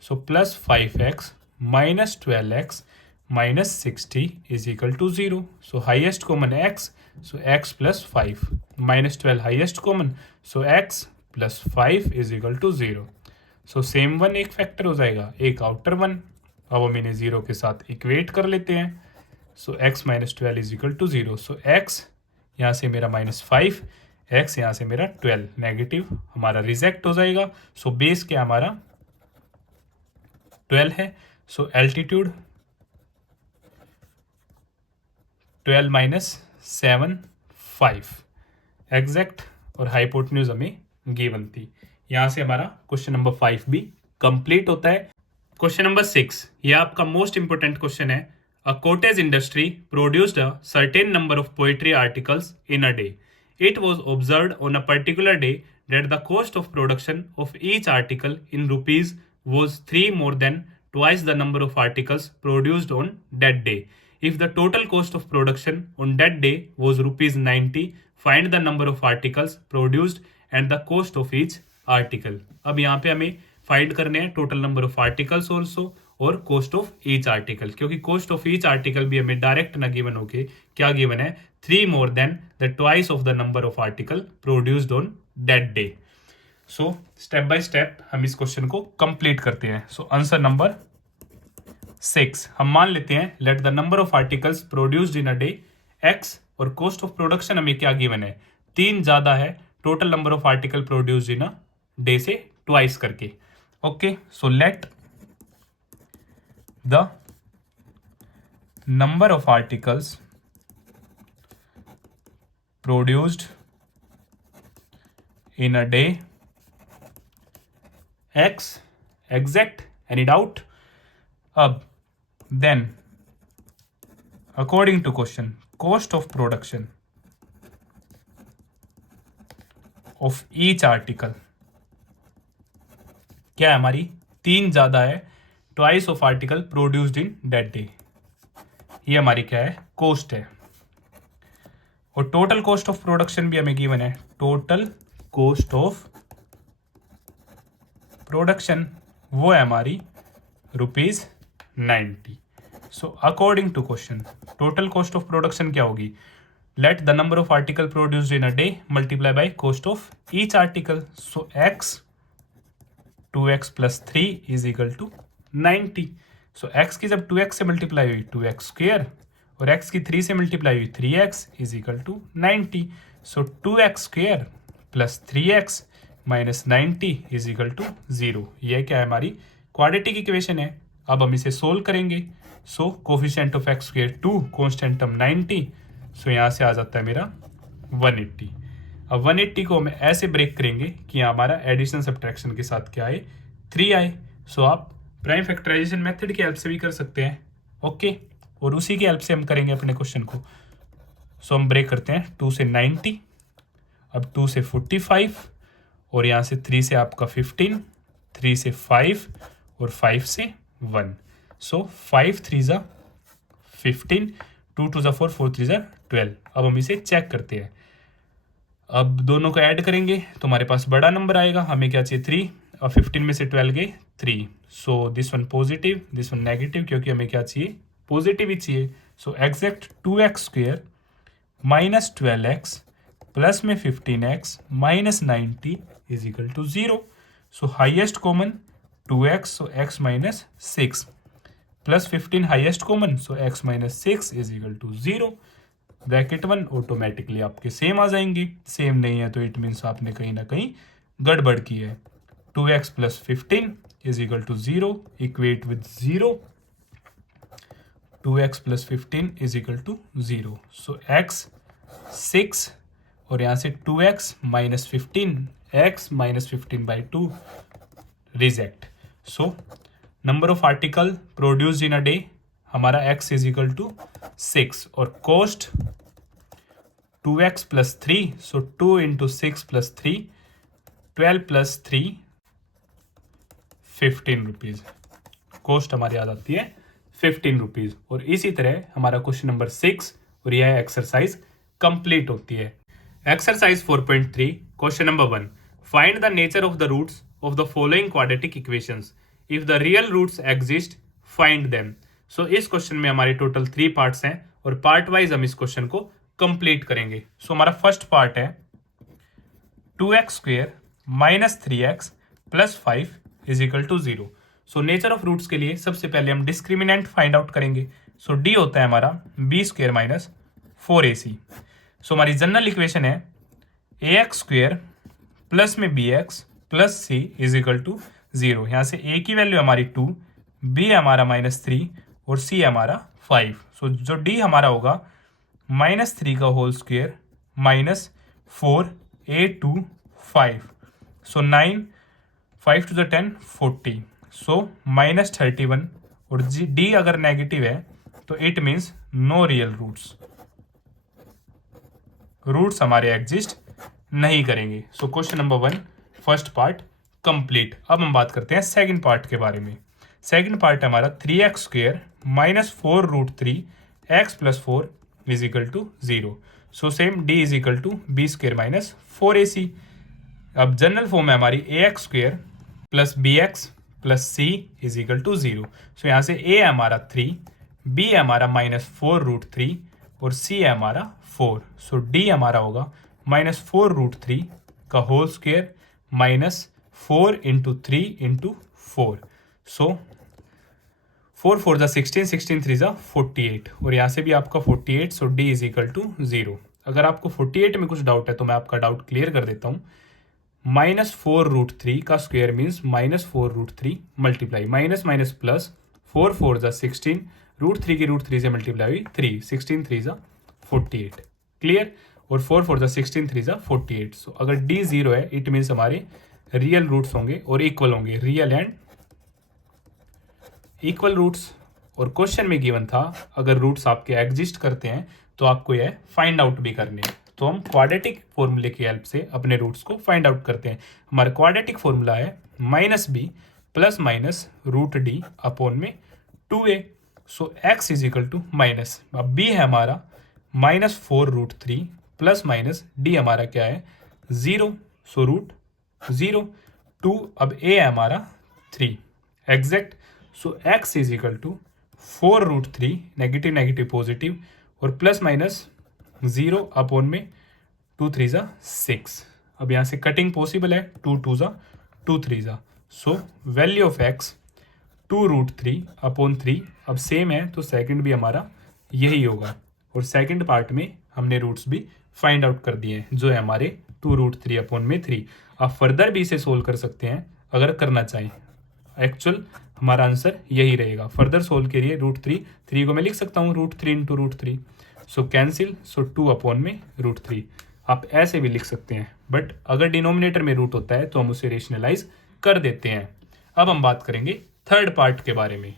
so plus 5x minus 12x minus 60 is equal to 0। So highest common x, so x plus 5 minus 12 highest common, so x plus 5 is equal to 0। So same one एक factor हो जाएगा, एक outer one. अब हम इन्हें 0 के साथ equate कर लेते हैं। So x minus 12 is equal to 0। So x यहाँ से मेरा माइनस 5, x यहाँ से मेरा 12, नेगेटिव हमारा रिजेक्ट हो जाएगा। सो बेस क्या हमारा 12 है। सो एल्टीट्यूड 12 माइनस 7 5 एग्जैक्ट, और हाइपोटेन्यूज हमें गिवन थी। यहाँ से हमारा क्वेश्चन नंबर 5 भी कंप्लीट होता है। क्वेश्चन नंबर 6, ये आपका मोस्ट इंपोर्टेंट क्वेश्चन है। A cottage industry produced a certain number of pottery articles in a day. It was observed on a particular day that the cost of production of each article in rupees was 3 more than twice the number of articles produced on that day. If the total cost of production on that day was rupees 90, find the number of articles produced and the cost of each article. अब यहाँ पे हमें find करने हैं total number of articles also और cost of each article, क्योंकि cost of each article भी हमें डायरेक्ट ना गिवन होके क्या गिवन है 3 more than the twice of the number of article produced on that day. So step by step हम इस क्वेश्चन को कंप्लीट करते हैं। सो आंसर नंबर 6 हम मान लेते हैं let the number of articles produced in a day x, और कॉस्ट ऑफ प्रोडक्शन हमें क्या गिवन है 3 ज्यादा है total number of article produced in a day से ट्वाइस करके। Okay, so let the number of articles produced in a day x exact. Any doubt? Then according to question cost of production of each article, क्या है हमारी 3 ज्यादा है, twice of article produced in that day, ये हमारी क्या है cost है। और टोटल कॉस्ट ऑफ प्रोडक्शन भी हमें गिवन है, टोटल कॉस्ट ऑफ प्रोडक्शन वो है हमारी ₹90। So according to question total cost of production क्या होगी, let the number of article produced in a day multiply by cost of each article. So x 2x plus 3 is equal to 90। So x की जब 2x से multiply हुई 2x square और x की 3 से multiply हुई 3x is equal to 90। So 2x square plus 3x minus 90 is equal to 0। यह क्या है हमारी क्वाड्रेटिक इक्वेशन है। अब हम इसे सोल्व करेंगे। So coefficient of x square 2, constant term 90, so यहाँ से आ जाता है मेरा 180। अब 180 को हम ऐसे ब्रेक करेंगे कि यहाँ हमारा एडिशन सब्ट्रैक्शन के साथ क्या आए 3 आए। सो आप प्राइम फैक्टराइजेशन मेथड की हेल्प से भी कर सकते हैं, ओके, और उसी की हेल्प से हम करेंगे अपने क्वेश्चन को। सो हम ब्रेक करते हैं 2 से 90, अब 2 से 45 और यहाँ से 3 से आपका 15, 3 से 5 और 5 से 1। सो 5 3 ज़ा 15, 2 2 ज़ा 4, 4 3 ज़ा 12। अब हम इसे चेक करते हैं। अब दोनों को ऐड करेंगे तो हमारे पास बड़ा नंबर आएगा, हमें क्या चाहिए 3, और 15 में से 12 गए 3। So this one positive, this one negative, क्योंकि हमें क्या चाहिए पॉजिटिव ही चाहिए। So exact 2x square minus 12x plus में 15x minus 90 is equal to 0। So highest common 2x, so x minus 6 plus 15 highest common, so x minus 6 is equal to 0। Bracket 1 automatically आपके same आ जाएंगे, same नहीं है तो it means आपने कहीं ना कहीं गड़बड़ की है। 2x plus 15 is equal to 0, equate with 0। 2x plus 15 is equal to 0। So x 6 और यहाँ से 2x minus 15, x minus 15 by 2 reject. So number of article produced in a day हमारा x इज इक्वल टू 6 और cost 2x plus 3, so 2 into 6 plus 3, 12 plus 3 15 rupees, cost हमारी आ जाती है 15 rupees. और इसी तरह हमारा क्वेश्चन नंबर 6 और यह एक्सरसाइज कंप्लीट होती है। Exercise 4.3 question number 1, find the nature of the roots of the following quadratic equations, if the real roots exist find them. So इस क्वेश्चन में हमारे टोटल 3 पार्ट्स हैं और पार्ट वाइज हम इस क्वेश्चन को कंप्लीट करेंगे। सो हमारा फर्स्ट पार्ट है 2x square minus 3x plus 5 is equal to 0। So nature of roots के लिए सबसे पहले हम डिस्क्रिमिनेंट फाइंड आउट करेंगे। सो d होता है हमारा b square minus 4ac। So हमारी जनरल इक्वेशन है ax स्क्वेयर प्लस में bx plus c is equal to 0। यहाँ से a की वैल्यू हमारी 2, b हमारा -3 और c हमारा 5। सो जो d हमारा होगा -3 का होल स्क्वेयर माइनस 4 a2 5। सो 9 5 टू द 10 40। सो -31 और d अगर नेगेटिव है तो it means no real roots, roots हमारे एग्जिस्ट नहीं करेंगे। So question number 1 first part complete. अब हम बात करते हैं सेकंड पार्ट के बारे में। सेकंड पार्ट है हमारा 3x square minus 4√3 x plus 4 is equal to 0। So same d is equal to b square minus 4ac। अब जनरल फॉर्म है हमारी ax square plus bx plus c is equal to 0। So यहाँ से a है हमारा 3, b है हमारा -4√3 और c है हमारा 4। सो d हमारा होगा -4√3 का whole square minus 4 into 3 into 4। So 4 4 ज़ा 16, 16 3 ज़ा 48 और यहाँ से भी आपका 48। सो d इज इक्वल टू 0। अगर आपको 48 में कुछ डाउट है तो मैं आपका डाउट क्लियर कर देता हूँ। -4√3 का square means -4√3 multiply minus minus plus 4 4 ज़ा 16, √3 की √3 से मल्टीप्लाई हुई 3, 16 3 ज़ा 48, क्लियर। और 4 4 ज़ा 16 3 ज़ा 48। सो अगर d 0 है इट मीन्स हमारे रियल रूट्स होंगे और इक्वल होंगे, रियल एंड इक्वल रूट्स। और क्वेश्चन में गिवन था अगर रूट्स आपके एग्जिस्ट करते हैं तो आपको यह फाइंड आउट भी करने हैं। तो हम क्वाड्रेटिक फॉर्मूले की हेल्प से अपने रूट्स को फाइंड आउट करते हैं। हमारा क्वाड्रेटिक फॉर्मूला है -b plus minus root D upon में 2a। So x is equal to minus, अब b है हमारा -4√3 प्लस माइनस d हमारा क्या है 0, सो रूट 0 2, अब a है हमारा 3 exact. So x is equal to 4√3 negative negative positive और प्लस माइनस 0 अपॉन में 2 3 ज़ा 6। अब यहाँ से कटिंग पॉसिबल है, 2 2 ज़ा 2 3 ज़ा, so value of x 2√3 upon 3। अब सेम है तो सेकंड भी हमारा यही होगा और सेकंड पार्ट में हमने रूट्स भी फाइंड आउट कर दिए हैं जो है हमारे 2√3 अपॉन में 3। आप फर्दर भी इसे सोल्व कर सकते हैं अगर करना चाहें। एक्चुअल हमारा आंसर यही रहेगा। फर्दर सोल्व के लिए √3 को मैं लिख सकता हूँ √3 इंटू √3, सो कैंसिल, सो 2 अपॉन में √3। आप ऐसे भी लिख सकते हैं, बट अगर डिनोमिनेटर में रूट होता है तो हम उसे रेशनलाइज कर देते हैं। अब हम बात करेंगे थर्ड पार्ट के बारे में।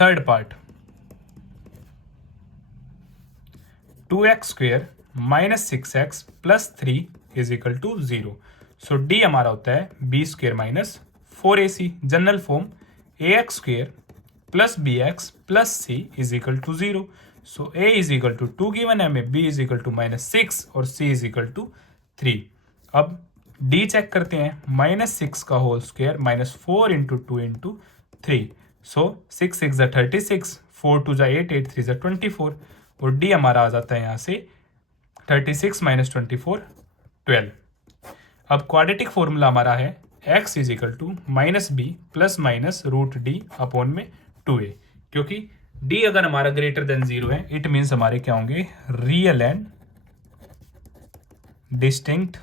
Third part 2x square minus 6x plus 3 is equal to 0। So d हमारा होता है b square minus 4ac। General form ax square plus bx plus c is equal to 0। So a is equal to 2 given है हमें, b is equal to -6 और c is equal to 3। अब d check करते हैं, -6 का whole square -4 into 2 into 3, सो 6 6 ज़ा 36, 4 2 ज़ा 8, 8 3 ज़ा 24 और d हमारा आ जाता है यहाँ से 36 माइनस 24 12। अब क्वाड्रेटिक फॉर्मूला हमारा है x is equal to -b plus minus root D upon में 2a, क्योंकि d अगर हमारा ग्रेटर देन 0 है इट मीन्स हमारे क्या होंगे रियल एंड डिस्टिंक्ट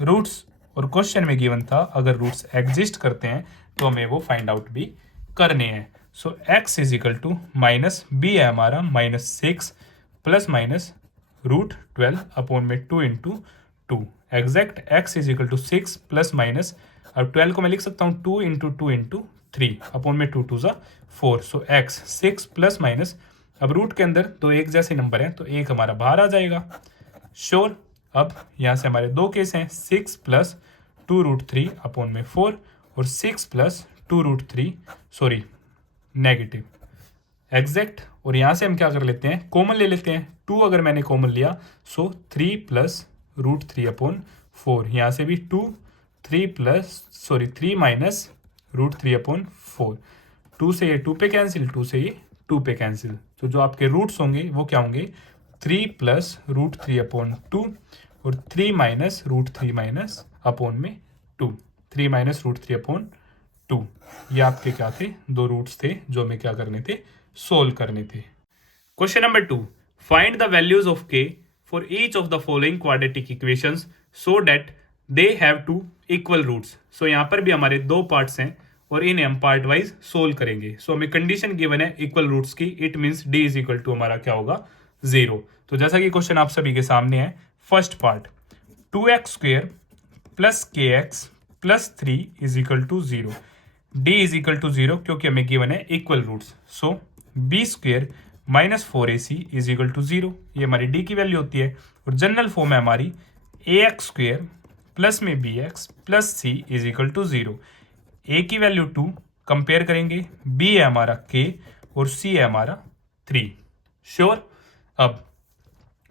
रूट्स। और क्वेश्चन में गिवन था अगर रूट्स एग्जिस्ट करते हैं तो हमें वो फाइंड आउट भी करने हैं। So x is equal to -b है हमारा -6 प्लस माइनस √12 अपॉन में 2 into 2 exact. x is equal to 6 plus minus, अब 12 को मैं लिख सकता हूँ 2 इंटू 2 इंटू 3 अपॉन में 2 2 ज़ा 4। सो x 6 प्लस माइनस, अब रूट के अंदर दो एक जैसे नंबर हैं तो एक हमारा बाहर आ जाएगा श्योर। अब यहाँ से हमारे दो केस हैं, 6 प्लस 2√3 अपॉन में 4 और 6 प्लस 2√3 सॉरी नेगेटिव एग्जैक्ट। और यहाँ से हम क्या कर लेते हैं, कॉमन ले लेते हैं। 2 अगर मैंने कॉमन लिया सो 3 प्लस √3 अपॉन 4, यहाँ से भी 3 माइनस √3 अपॉन 4। 2 से ये 2 पे कैंसिल, 2 से ये 2 पे कैंसिल, तो जो आपके रूट्स होंगे वो क्या होंगे 3 प्लस √3 अपॉन 2 और 3 माइनस √3 माइनस अपॉन में 2, 3 माइनस √3 अपॉन 2। ये आपके क्या थे, दो रूट्स थे जो हमें क्या करने थे, सोल्व करने थे। Question number 2, find the values of k for each of the following quadratic equations so that they have two equal roots. So यहाँ पर भी हमारे दो पार्ट्स हैं और इन्हें हम पार्ट वाइज सोल्व करेंगे। सो हमें कंडीशन गिवन है इक्वल रूट्स की, it means d is equal to हमारा क्या होगा 0। तो जैसा कि क्वेश्चन आप सभी के सामने है, first part 2x square plus kx plus 3 is equal to 0, d is equal to 0 क्योंकि हमें गिवन है equal roots. So b square minus 4ac is equal to 0, ये हमारी d की वैल्यू होती है। और जनरल फॉर्म है हमारी ax स्क्वेयर प्लस में bx plus c is equal to 0। a की वैल्यू 2 कंपेयर करेंगे, b है हमारा k और c है हमारा 3 श्योर। अब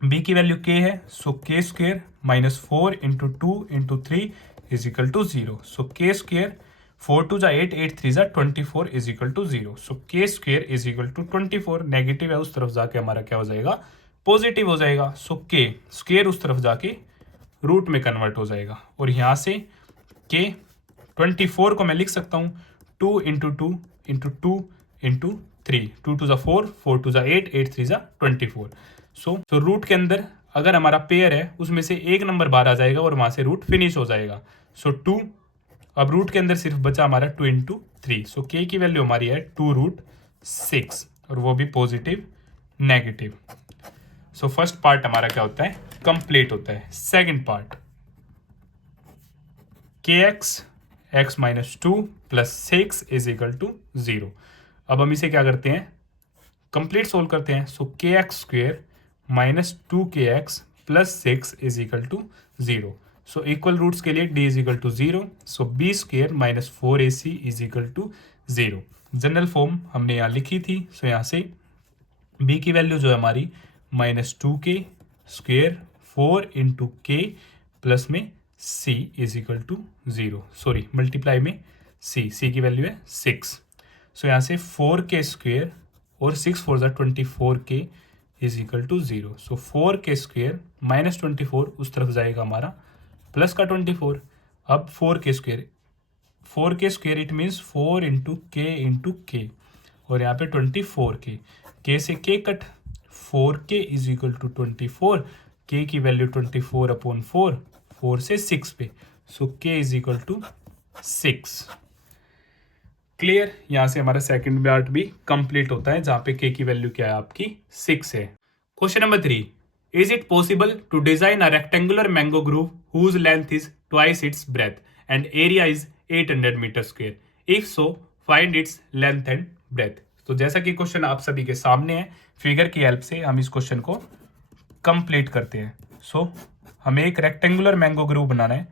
b की वैल्यू k है, so k square minus 4 into 2 into 3 is equal to 0। So k square 4 2 जा 8, 8 3 जा 24 is equal to 0। So k square is equal to 24, negative है उस तरफ जाके हमारा क्या हो जाएगा, पॉजिटिव हो जाएगा। सो k स्क्वेयर उस तरफ जाके रूट में कन्वर्ट हो जाएगा और यहाँ से k 24 को मैं लिख सकता हूँ 2 इंटू 2 इंटू 2 इंटू 3, 2 2 जा 4, 4 2 जा 8, 8 3 जा 24। सो रूट के अंदर अगर हमारा पेयर है उसमें से एक नंबर बाहर आ जाएगा और वहाँ से रूट फिनिश हो जाएगा। सो 2, अब रूट के अंदर सिर्फ बचा हमारा 2 इंटू 3। सो k की वैल्यू हमारी है 2√6 और वो भी positive negative. So first part हमारा क्या होता है, कंप्लीट होता है। Second part kx x minus 2 plus 6 is equal to 0। अब हम इसे क्या करते हैं, कंप्लीट सोल्व करते हैं। So kx square minus 2kx plus 6 is equal to 0। So equal roots के लिए d is equal to 0, so b square minus 4ac is equal to 0। General form हमने यहाँ लिखी थी, सो यहाँ से b की वैल्यू जो है हमारी -2k square 4 into k plus में c is equal to 0, sorry multiply में c की वैल्यू है 6। सो यहाँ से 4k स्क्वेयर और 6 4 ज़ा 24k is equal to 0। So 4k square minus 24 उस तरफ जाएगा हमारा प्लस का 24। अब 4k square it means 4 into के और यहाँ पे 24k, k से k cut, 4k is equal to 24, k की वैल्यू 24 अपॉन 4, 4 से 6 पे, so k is equal to 6। Clear, यहाँ से हमारा सेकंड पार्ट भी कंप्लीट होता है जहाँ पे k की वैल्यू क्या है आपकी 6 है। Question number 3, is it possible to design a rectangular mango grove whose length is twice its breadth and area is 800 metre square, if so find its length and breadth. तो जैसा कि question आप सभी के सामने है, फिगर की help से हम इस क्वेश्चन को कंप्लीट करते हैं। सो हमें एक रेक्टेंगुलर मैंगो ग्रूव बनाना है,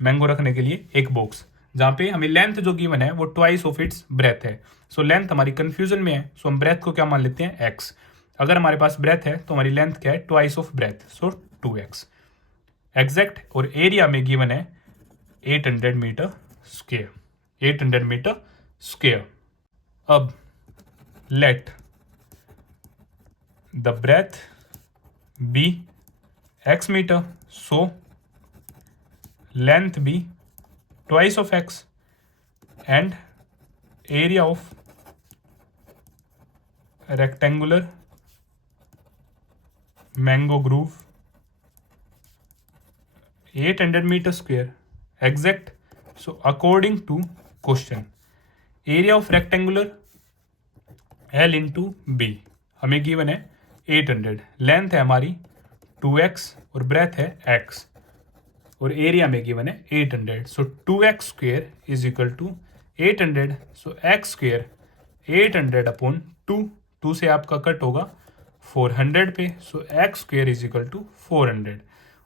मैंगो रखने के लिए एक बॉक्स, जहाँ पे हमें लेंथ जो गिवन है वो ट्वाइस ऑफ इट्स ब्रेथ है। सो लेंथ हमारी कंफ्यूजन में है, सो हम ब्रेथ को क्या मान लेते हैं x। अगर हमारे पास ब्रेथ है तो हमारी लेंथ क्या है, twice of breadth, so 2x exact. और एरिया में गिवन है 800 मीटर स्क्वायर, 800 मीटर स्क्वायर। अब let the breadth be x metre, so length be twice of x and area of rectangular mango groove 800 meter square exact। so according to question, area of rectangular L into B हमें given है 800, length है हमारी 2x और breath है x और area में given है 800। So 2x square is equal to 800, so x square 800 upon 2 से आपका कट होगा 400 पे, so x square is equal to 400।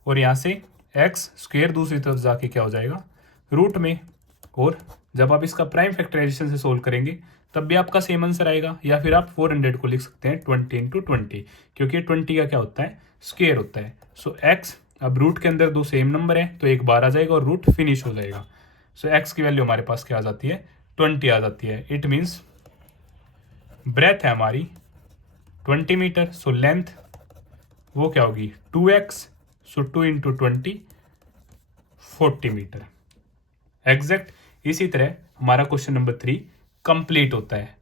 और यहाँ से x स्क्वेयर दूसरी तरफ जाके क्या हो जाएगा, रूट में। और जब आप इसका प्राइम फैक्टराइजेशन से सोल्व करेंगे तब भी आपका सेम आंसर आएगा, या फिर आप 400 को लिख सकते हैं 20 इंटू 20, क्योंकि 20 का क्या होता है, स्क्वेयर होता है। सो x, अब रूट के अंदर दो सेम नंबर है तो एक बार आ जाएगा और रूट फिनिश हो जाएगा। सो x की वैल्यू हमारे पास क्या आ जाती है, 20 आ जाती है। इट मीन्स ब्रेथ है हमारी 20 मीटर, सो लेंथ वो क्या होगी 2x, सो 2 इंटू 20 40 मीटर एग्जैक्ट। इसी तरह हमारा क्वेश्चन नंबर 3 कंप्लीट होता है।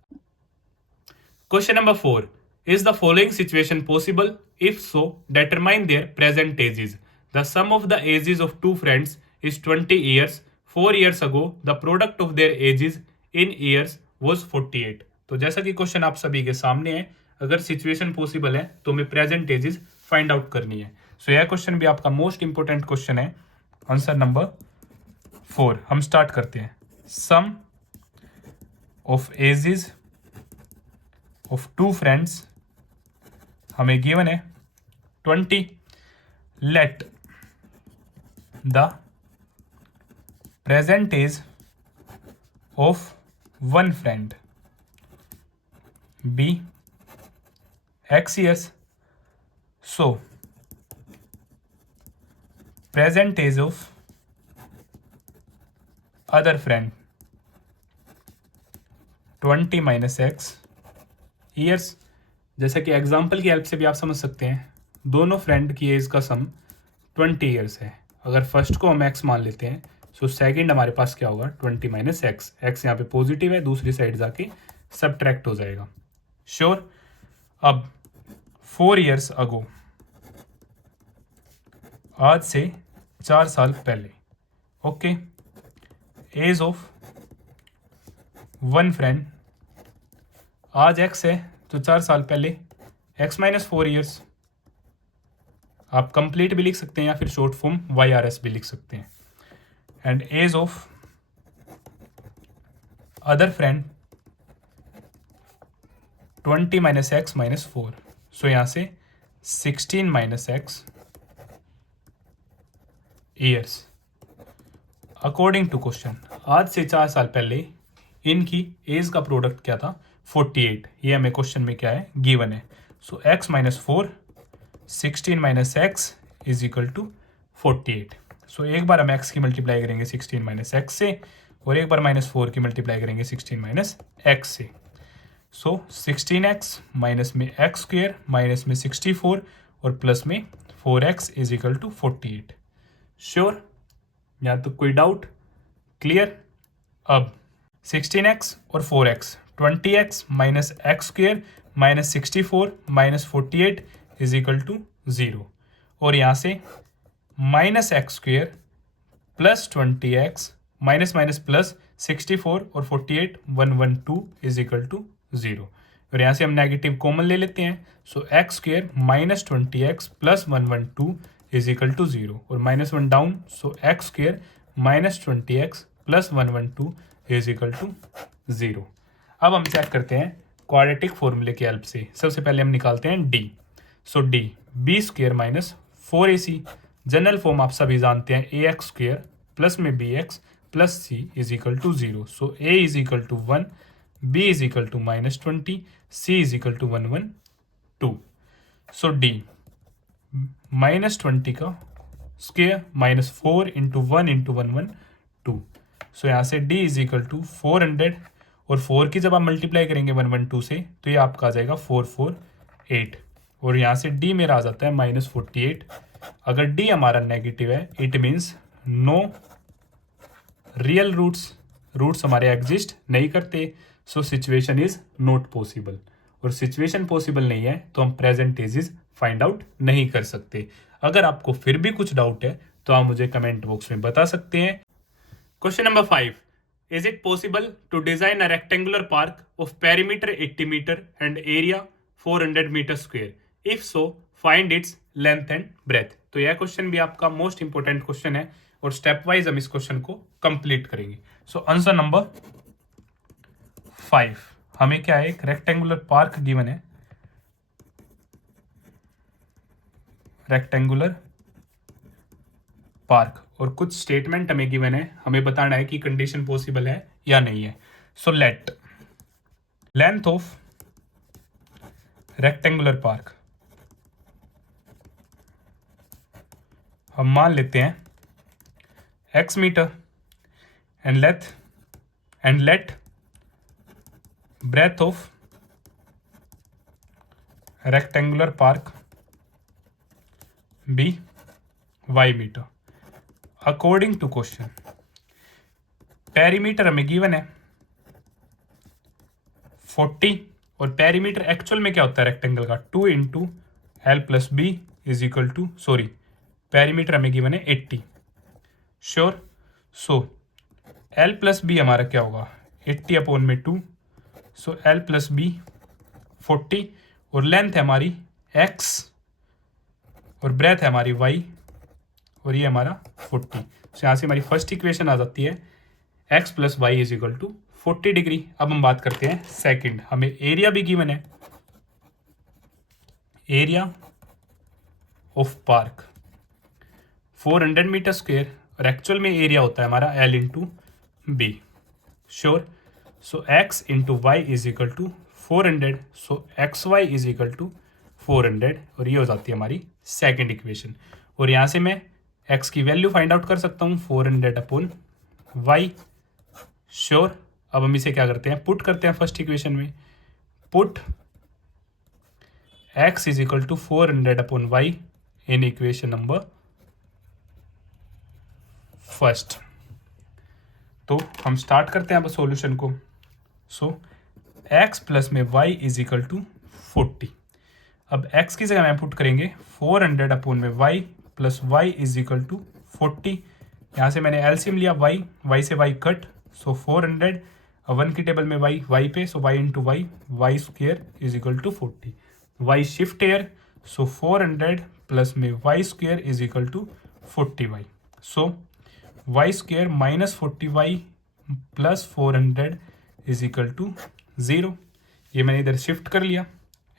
Question number 4, is the following situation possible, if so determine their present ages। The sum of the ages of two friends is 20 years. 4 years ago, the product of their ages in years was 48। तो जैसा कि question आप सभी के सामने है, अगर situation possible है तो हमें प्रेजेंट एजेस फाइंड आउट करनी है। सो यह क्वेश्चन भी आपका मोस्ट इंपोर्टेंट क्वेश्चन है। आंसर नंबर 4 हम स्टार्ट करते हैं। Sum of ages of two friends हमें गिवन है 20। Let the present age of one friend be x years। So present age of other friend 20 minus x years. जैसे कि example की help से भी आप समझ सकते हैं, दोनों फ्रेंड की एज का सम 20 ईयर्स है। अगर फर्स्ट को हम x मान लेते हैं सो सेकंड हमारे पास क्या होगा 20 माइनस एक्स। एक्स यहाँ पे पॉजिटिव है, दूसरी साइड जाके सबट्रैक्ट हो जाएगा। श्योर। अब 4 ईयर्स अगो, आज से 4 साल पहले, okay, age of one friend, आज x है तो 4 साल पहले x माइनस 4 ईयर्स। आप कंप्लीट भी लिख सकते हैं या फिर शॉर्ट फॉर्म YRS भी लिख सकते हैं। And age of other friend 20 minus x minus 4। So यहाँ से 16 minus x years. According to question, आज से 4 साल पहले इनकी एज का प्रोडक्ट क्या था? 48। ये हमें क्वेश्चन में क्या है? गिवन है। So x minus 4, 16 minus x is equal to 48। So एक बार हम x की मल्टीप्लाई करेंगे 16 माइनस एक्स से, और एक बार माइनस 4 की मल्टीप्लाई करेंगे 16 माइनस एक्स से। सो 16x माइनस में एक्स स्क्वेयर माइनस में 64 और प्लस में 4x is equal to 48। Sure? या तो कोई डाउट? क्लियर? अब 16x और 4x, 20x minus x square minus 64 minus 48 is equal to 0, और यहाँ से minus x square plus 20x minus minus plus 64 और 48 112 इज इक्वल टू 0, और यहाँ से हम नेगेटिव कॉमन ले लेते हैं। So x square minus 20x plus 112 is equal to 0, और minus 1 down, so x square minus 20x plus 112 is equal to 0। अब हम चेक करते हैं क्वाड्रेटिक फॉर्मूले की हेल्प से। सबसे पहले हम निकालते हैं D. So D b square minus 4ac, general form आप सभी जानते हैं, ए एक्स स्क्वेयर प्लस में B x plus C is equal to 0। So a is equal to 1, b is equal to minus 20, c is equal to 112। So D minus 20 का square minus 4 into 1 into 112। So यहाँ से d is equal to 400, और 4 की जब आप multiply करेंगे 112 से तो ये आपका आ जाएगा 448, और यहाँ से d मेरा आ जाता है माइनस 48। अगर d हमारा नेगेटिव है it means no real roots हमारे एग्जिस्ट नहीं करते। So situation is not possible, और सिचुएशन पॉसिबल नहीं है तो हम प्रेजेंट टेजेस फाइंड आउट नहीं कर सकते। अगर आपको फिर भी कुछ डाउट है तो आप मुझे कमेंट बॉक्स में बता सकते हैं। Question number 5, is it possible to design a rectangular park of perimeter 80 metre and area 400 metre square? If so find its length and breadth. तो यह क्वेश्चन भी आपका मोस्ट इंपोर्टेंट क्वेश्चन है, और स्टेप वाइज हम इस क्वेश्चन को complete करेंगे। सो आंसर नंबर 5, हमें क्या है? एक रेक्टेंगुलर पार्क गिवन है, रेक्टेंगुलर पार्क, और कुछ स्टेटमेंट हमें गिवन है, हमें बताना है कि कंडीशन पॉसिबल है या नहीं है। So let length of rectangular park, हम मान लेते हैं x metre, and let breadth of rectangular park be y metre. According to question, perimeter हमें गिवन है 40, और पेरीमीटर एक्चुअल में क्या होता है रेक्टेंगल का? 2 into L plus B is equal to, sorry perimeter हमें गिवन है 80। Sure? So L plus B हमारा क्या होगा? 80 अपॉन में 2, सो एल प्लस बी 40, और लेंथ है हमारी x, और ब्रेथ है हमारी y, और ये हमारा 40। तो यहाँ से हमारी फर्स्ट इक्वेशन आ जाती है x plus y is equal to 40 degree. अब हम बात करते हैं सेकंड, हमें एरिया भी गिवन है, area of park 400 metre square, और एक्चुअल में एरिया होता है हमारा L into B. Sure? So x into y is equal to 400, so x y is equal to 400, और ये हो जाती है हमारी सेकंड इक्वेशन। और यहाँ से मैं x की वैल्यू फाइंड आउट कर सकता हूँ 400 अपॉन वाई। श्योर? अब हम इसे क्या करते हैं? पुट करते हैं फर्स्ट इक्वेशन में। Put x is equal to 400 upon y in equation number first. तो हम स्टार्ट करते हैं अब सॉल्यूशन को। सो x प्लस में y इज इक्वल टू 40। अब x की जगह में पुट करेंगे 400 अपॉन में y plus y is equal to 40। यहाँ से मैंने एलसीएम लिया y से y कट, सो 400, 1 की टेबल में y पे, so y into y square is equal to 40। y shift here, so 400 plus में y स्क्वेयर is equal to 40y। So y square minus 40y plus 400 is equal to 0। ये मैंने इधर shift कर लिया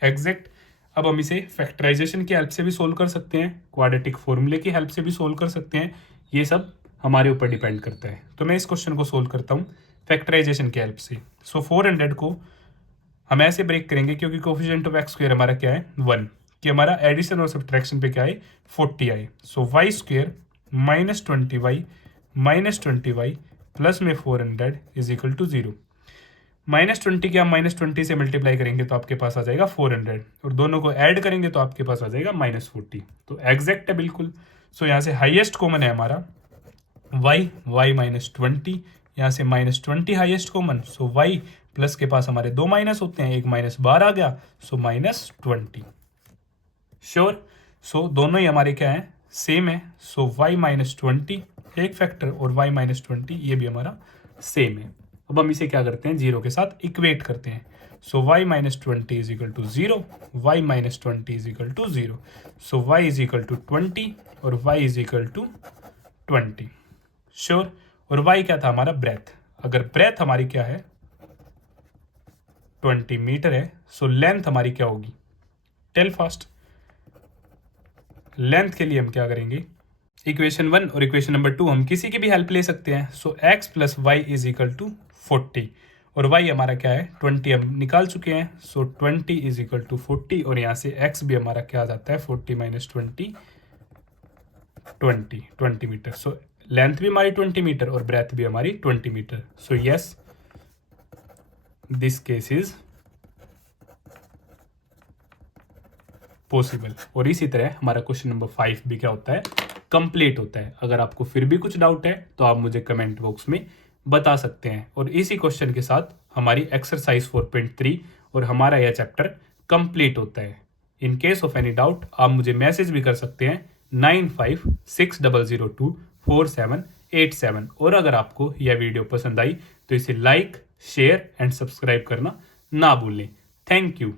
एग्जैक्ट। अब हम इसे फैक्टराइजेशन की हेल्प से भी सोल्व कर सकते हैं, क्वाड्रेटिक फॉर्मूले की हेल्प से भी सोल्व कर सकते हैं, ये सब हमारे ऊपर डिपेंड करता है। तो मैं इस क्वेश्चन को सोल्व करता हूँ फैक्टराइजेशन की हेल्प से। सो 400 को हम ऐसे ब्रेक करेंगे, क्योंकि कोफिशिएंट ऑफ एक्स स्क्वायर हमारा क्या है 1, कि हमारा एडिशन और सब्ट्रैक्शन पे क्या है 40 आए। सो y square minus 20y plus में 400 इज इक्वल टू 0। -20 के हम -20 से मल्टीप्लाई करेंगे तो आपके पास आ जाएगा 400, और दोनों को ऐड करेंगे तो आपके पास आ जाएगा -40। तो एग्जैक्ट है बिल्कुल। सो यहाँ से हाईएस्ट कॉमन है हमारा y -20, यहाँ से -20 हाईएस्ट कॉमन। सो y प्लस के पास हमारे दो माइनस होते हैं, एक माइनस बार आ गया, सो -20। श्योर। सो दोनों ही हमारे क्या है सेम है। सो y -20 एक फैक्टर और y -20 ये भी हमारा सेम है। अब हम इसे क्या करते हैं 0 के साथ इक्वेट करते हैं। So y -20 is equal to 0, y -20 is equal to 0। So y is equal to 20 और y is equal to 20। Sure. और y क्या था हमारा ब्रेथ। अगर ब्रेथ हमारी क्या है 20 मीटर है, सो लेंथ हमारी क्या होगी, टेल फास्ट। लेंथ के लिए हम क्या करेंगे, इक्वेशन 1 और इक्वेशन नंबर 2 हम किसी की भी हेल्प ले सकते हैं। So x plus y is equal to 40 और y हमारा क्या है 20 हम निकाल चुके हैं। सो 20 इज इक्वल टू 40 और यहाँ से x भी हमारा क्या आ जाता है 40 माइनस 20 मीटर। सो लेंथ भी हमारी 20 मीटर और ब्रेथ भी हमारी 20 मीटर। So yes, this case is possible. और इसी तरह हमारा क्वेश्चन नंबर 5 भी क्या होता है कंप्लीट होता है। अगर आपको फिर भी कुछ डाउट है तो आप मुझे कमेंट बॉक्स में बता सकते हैं। और इसी क्वेश्चन के साथ हमारी एक्सरसाइज 4.3 और हमारा यह चैप्टर कंप्लीट होता है। In case of any doubt आप मुझे मैसेज भी कर सकते हैं 9560024787। और अगर आपको यह वीडियो पसंद आई तो इसे लाइक, शेयर एंड सब्सक्राइब करना ना भूलें। Thank you.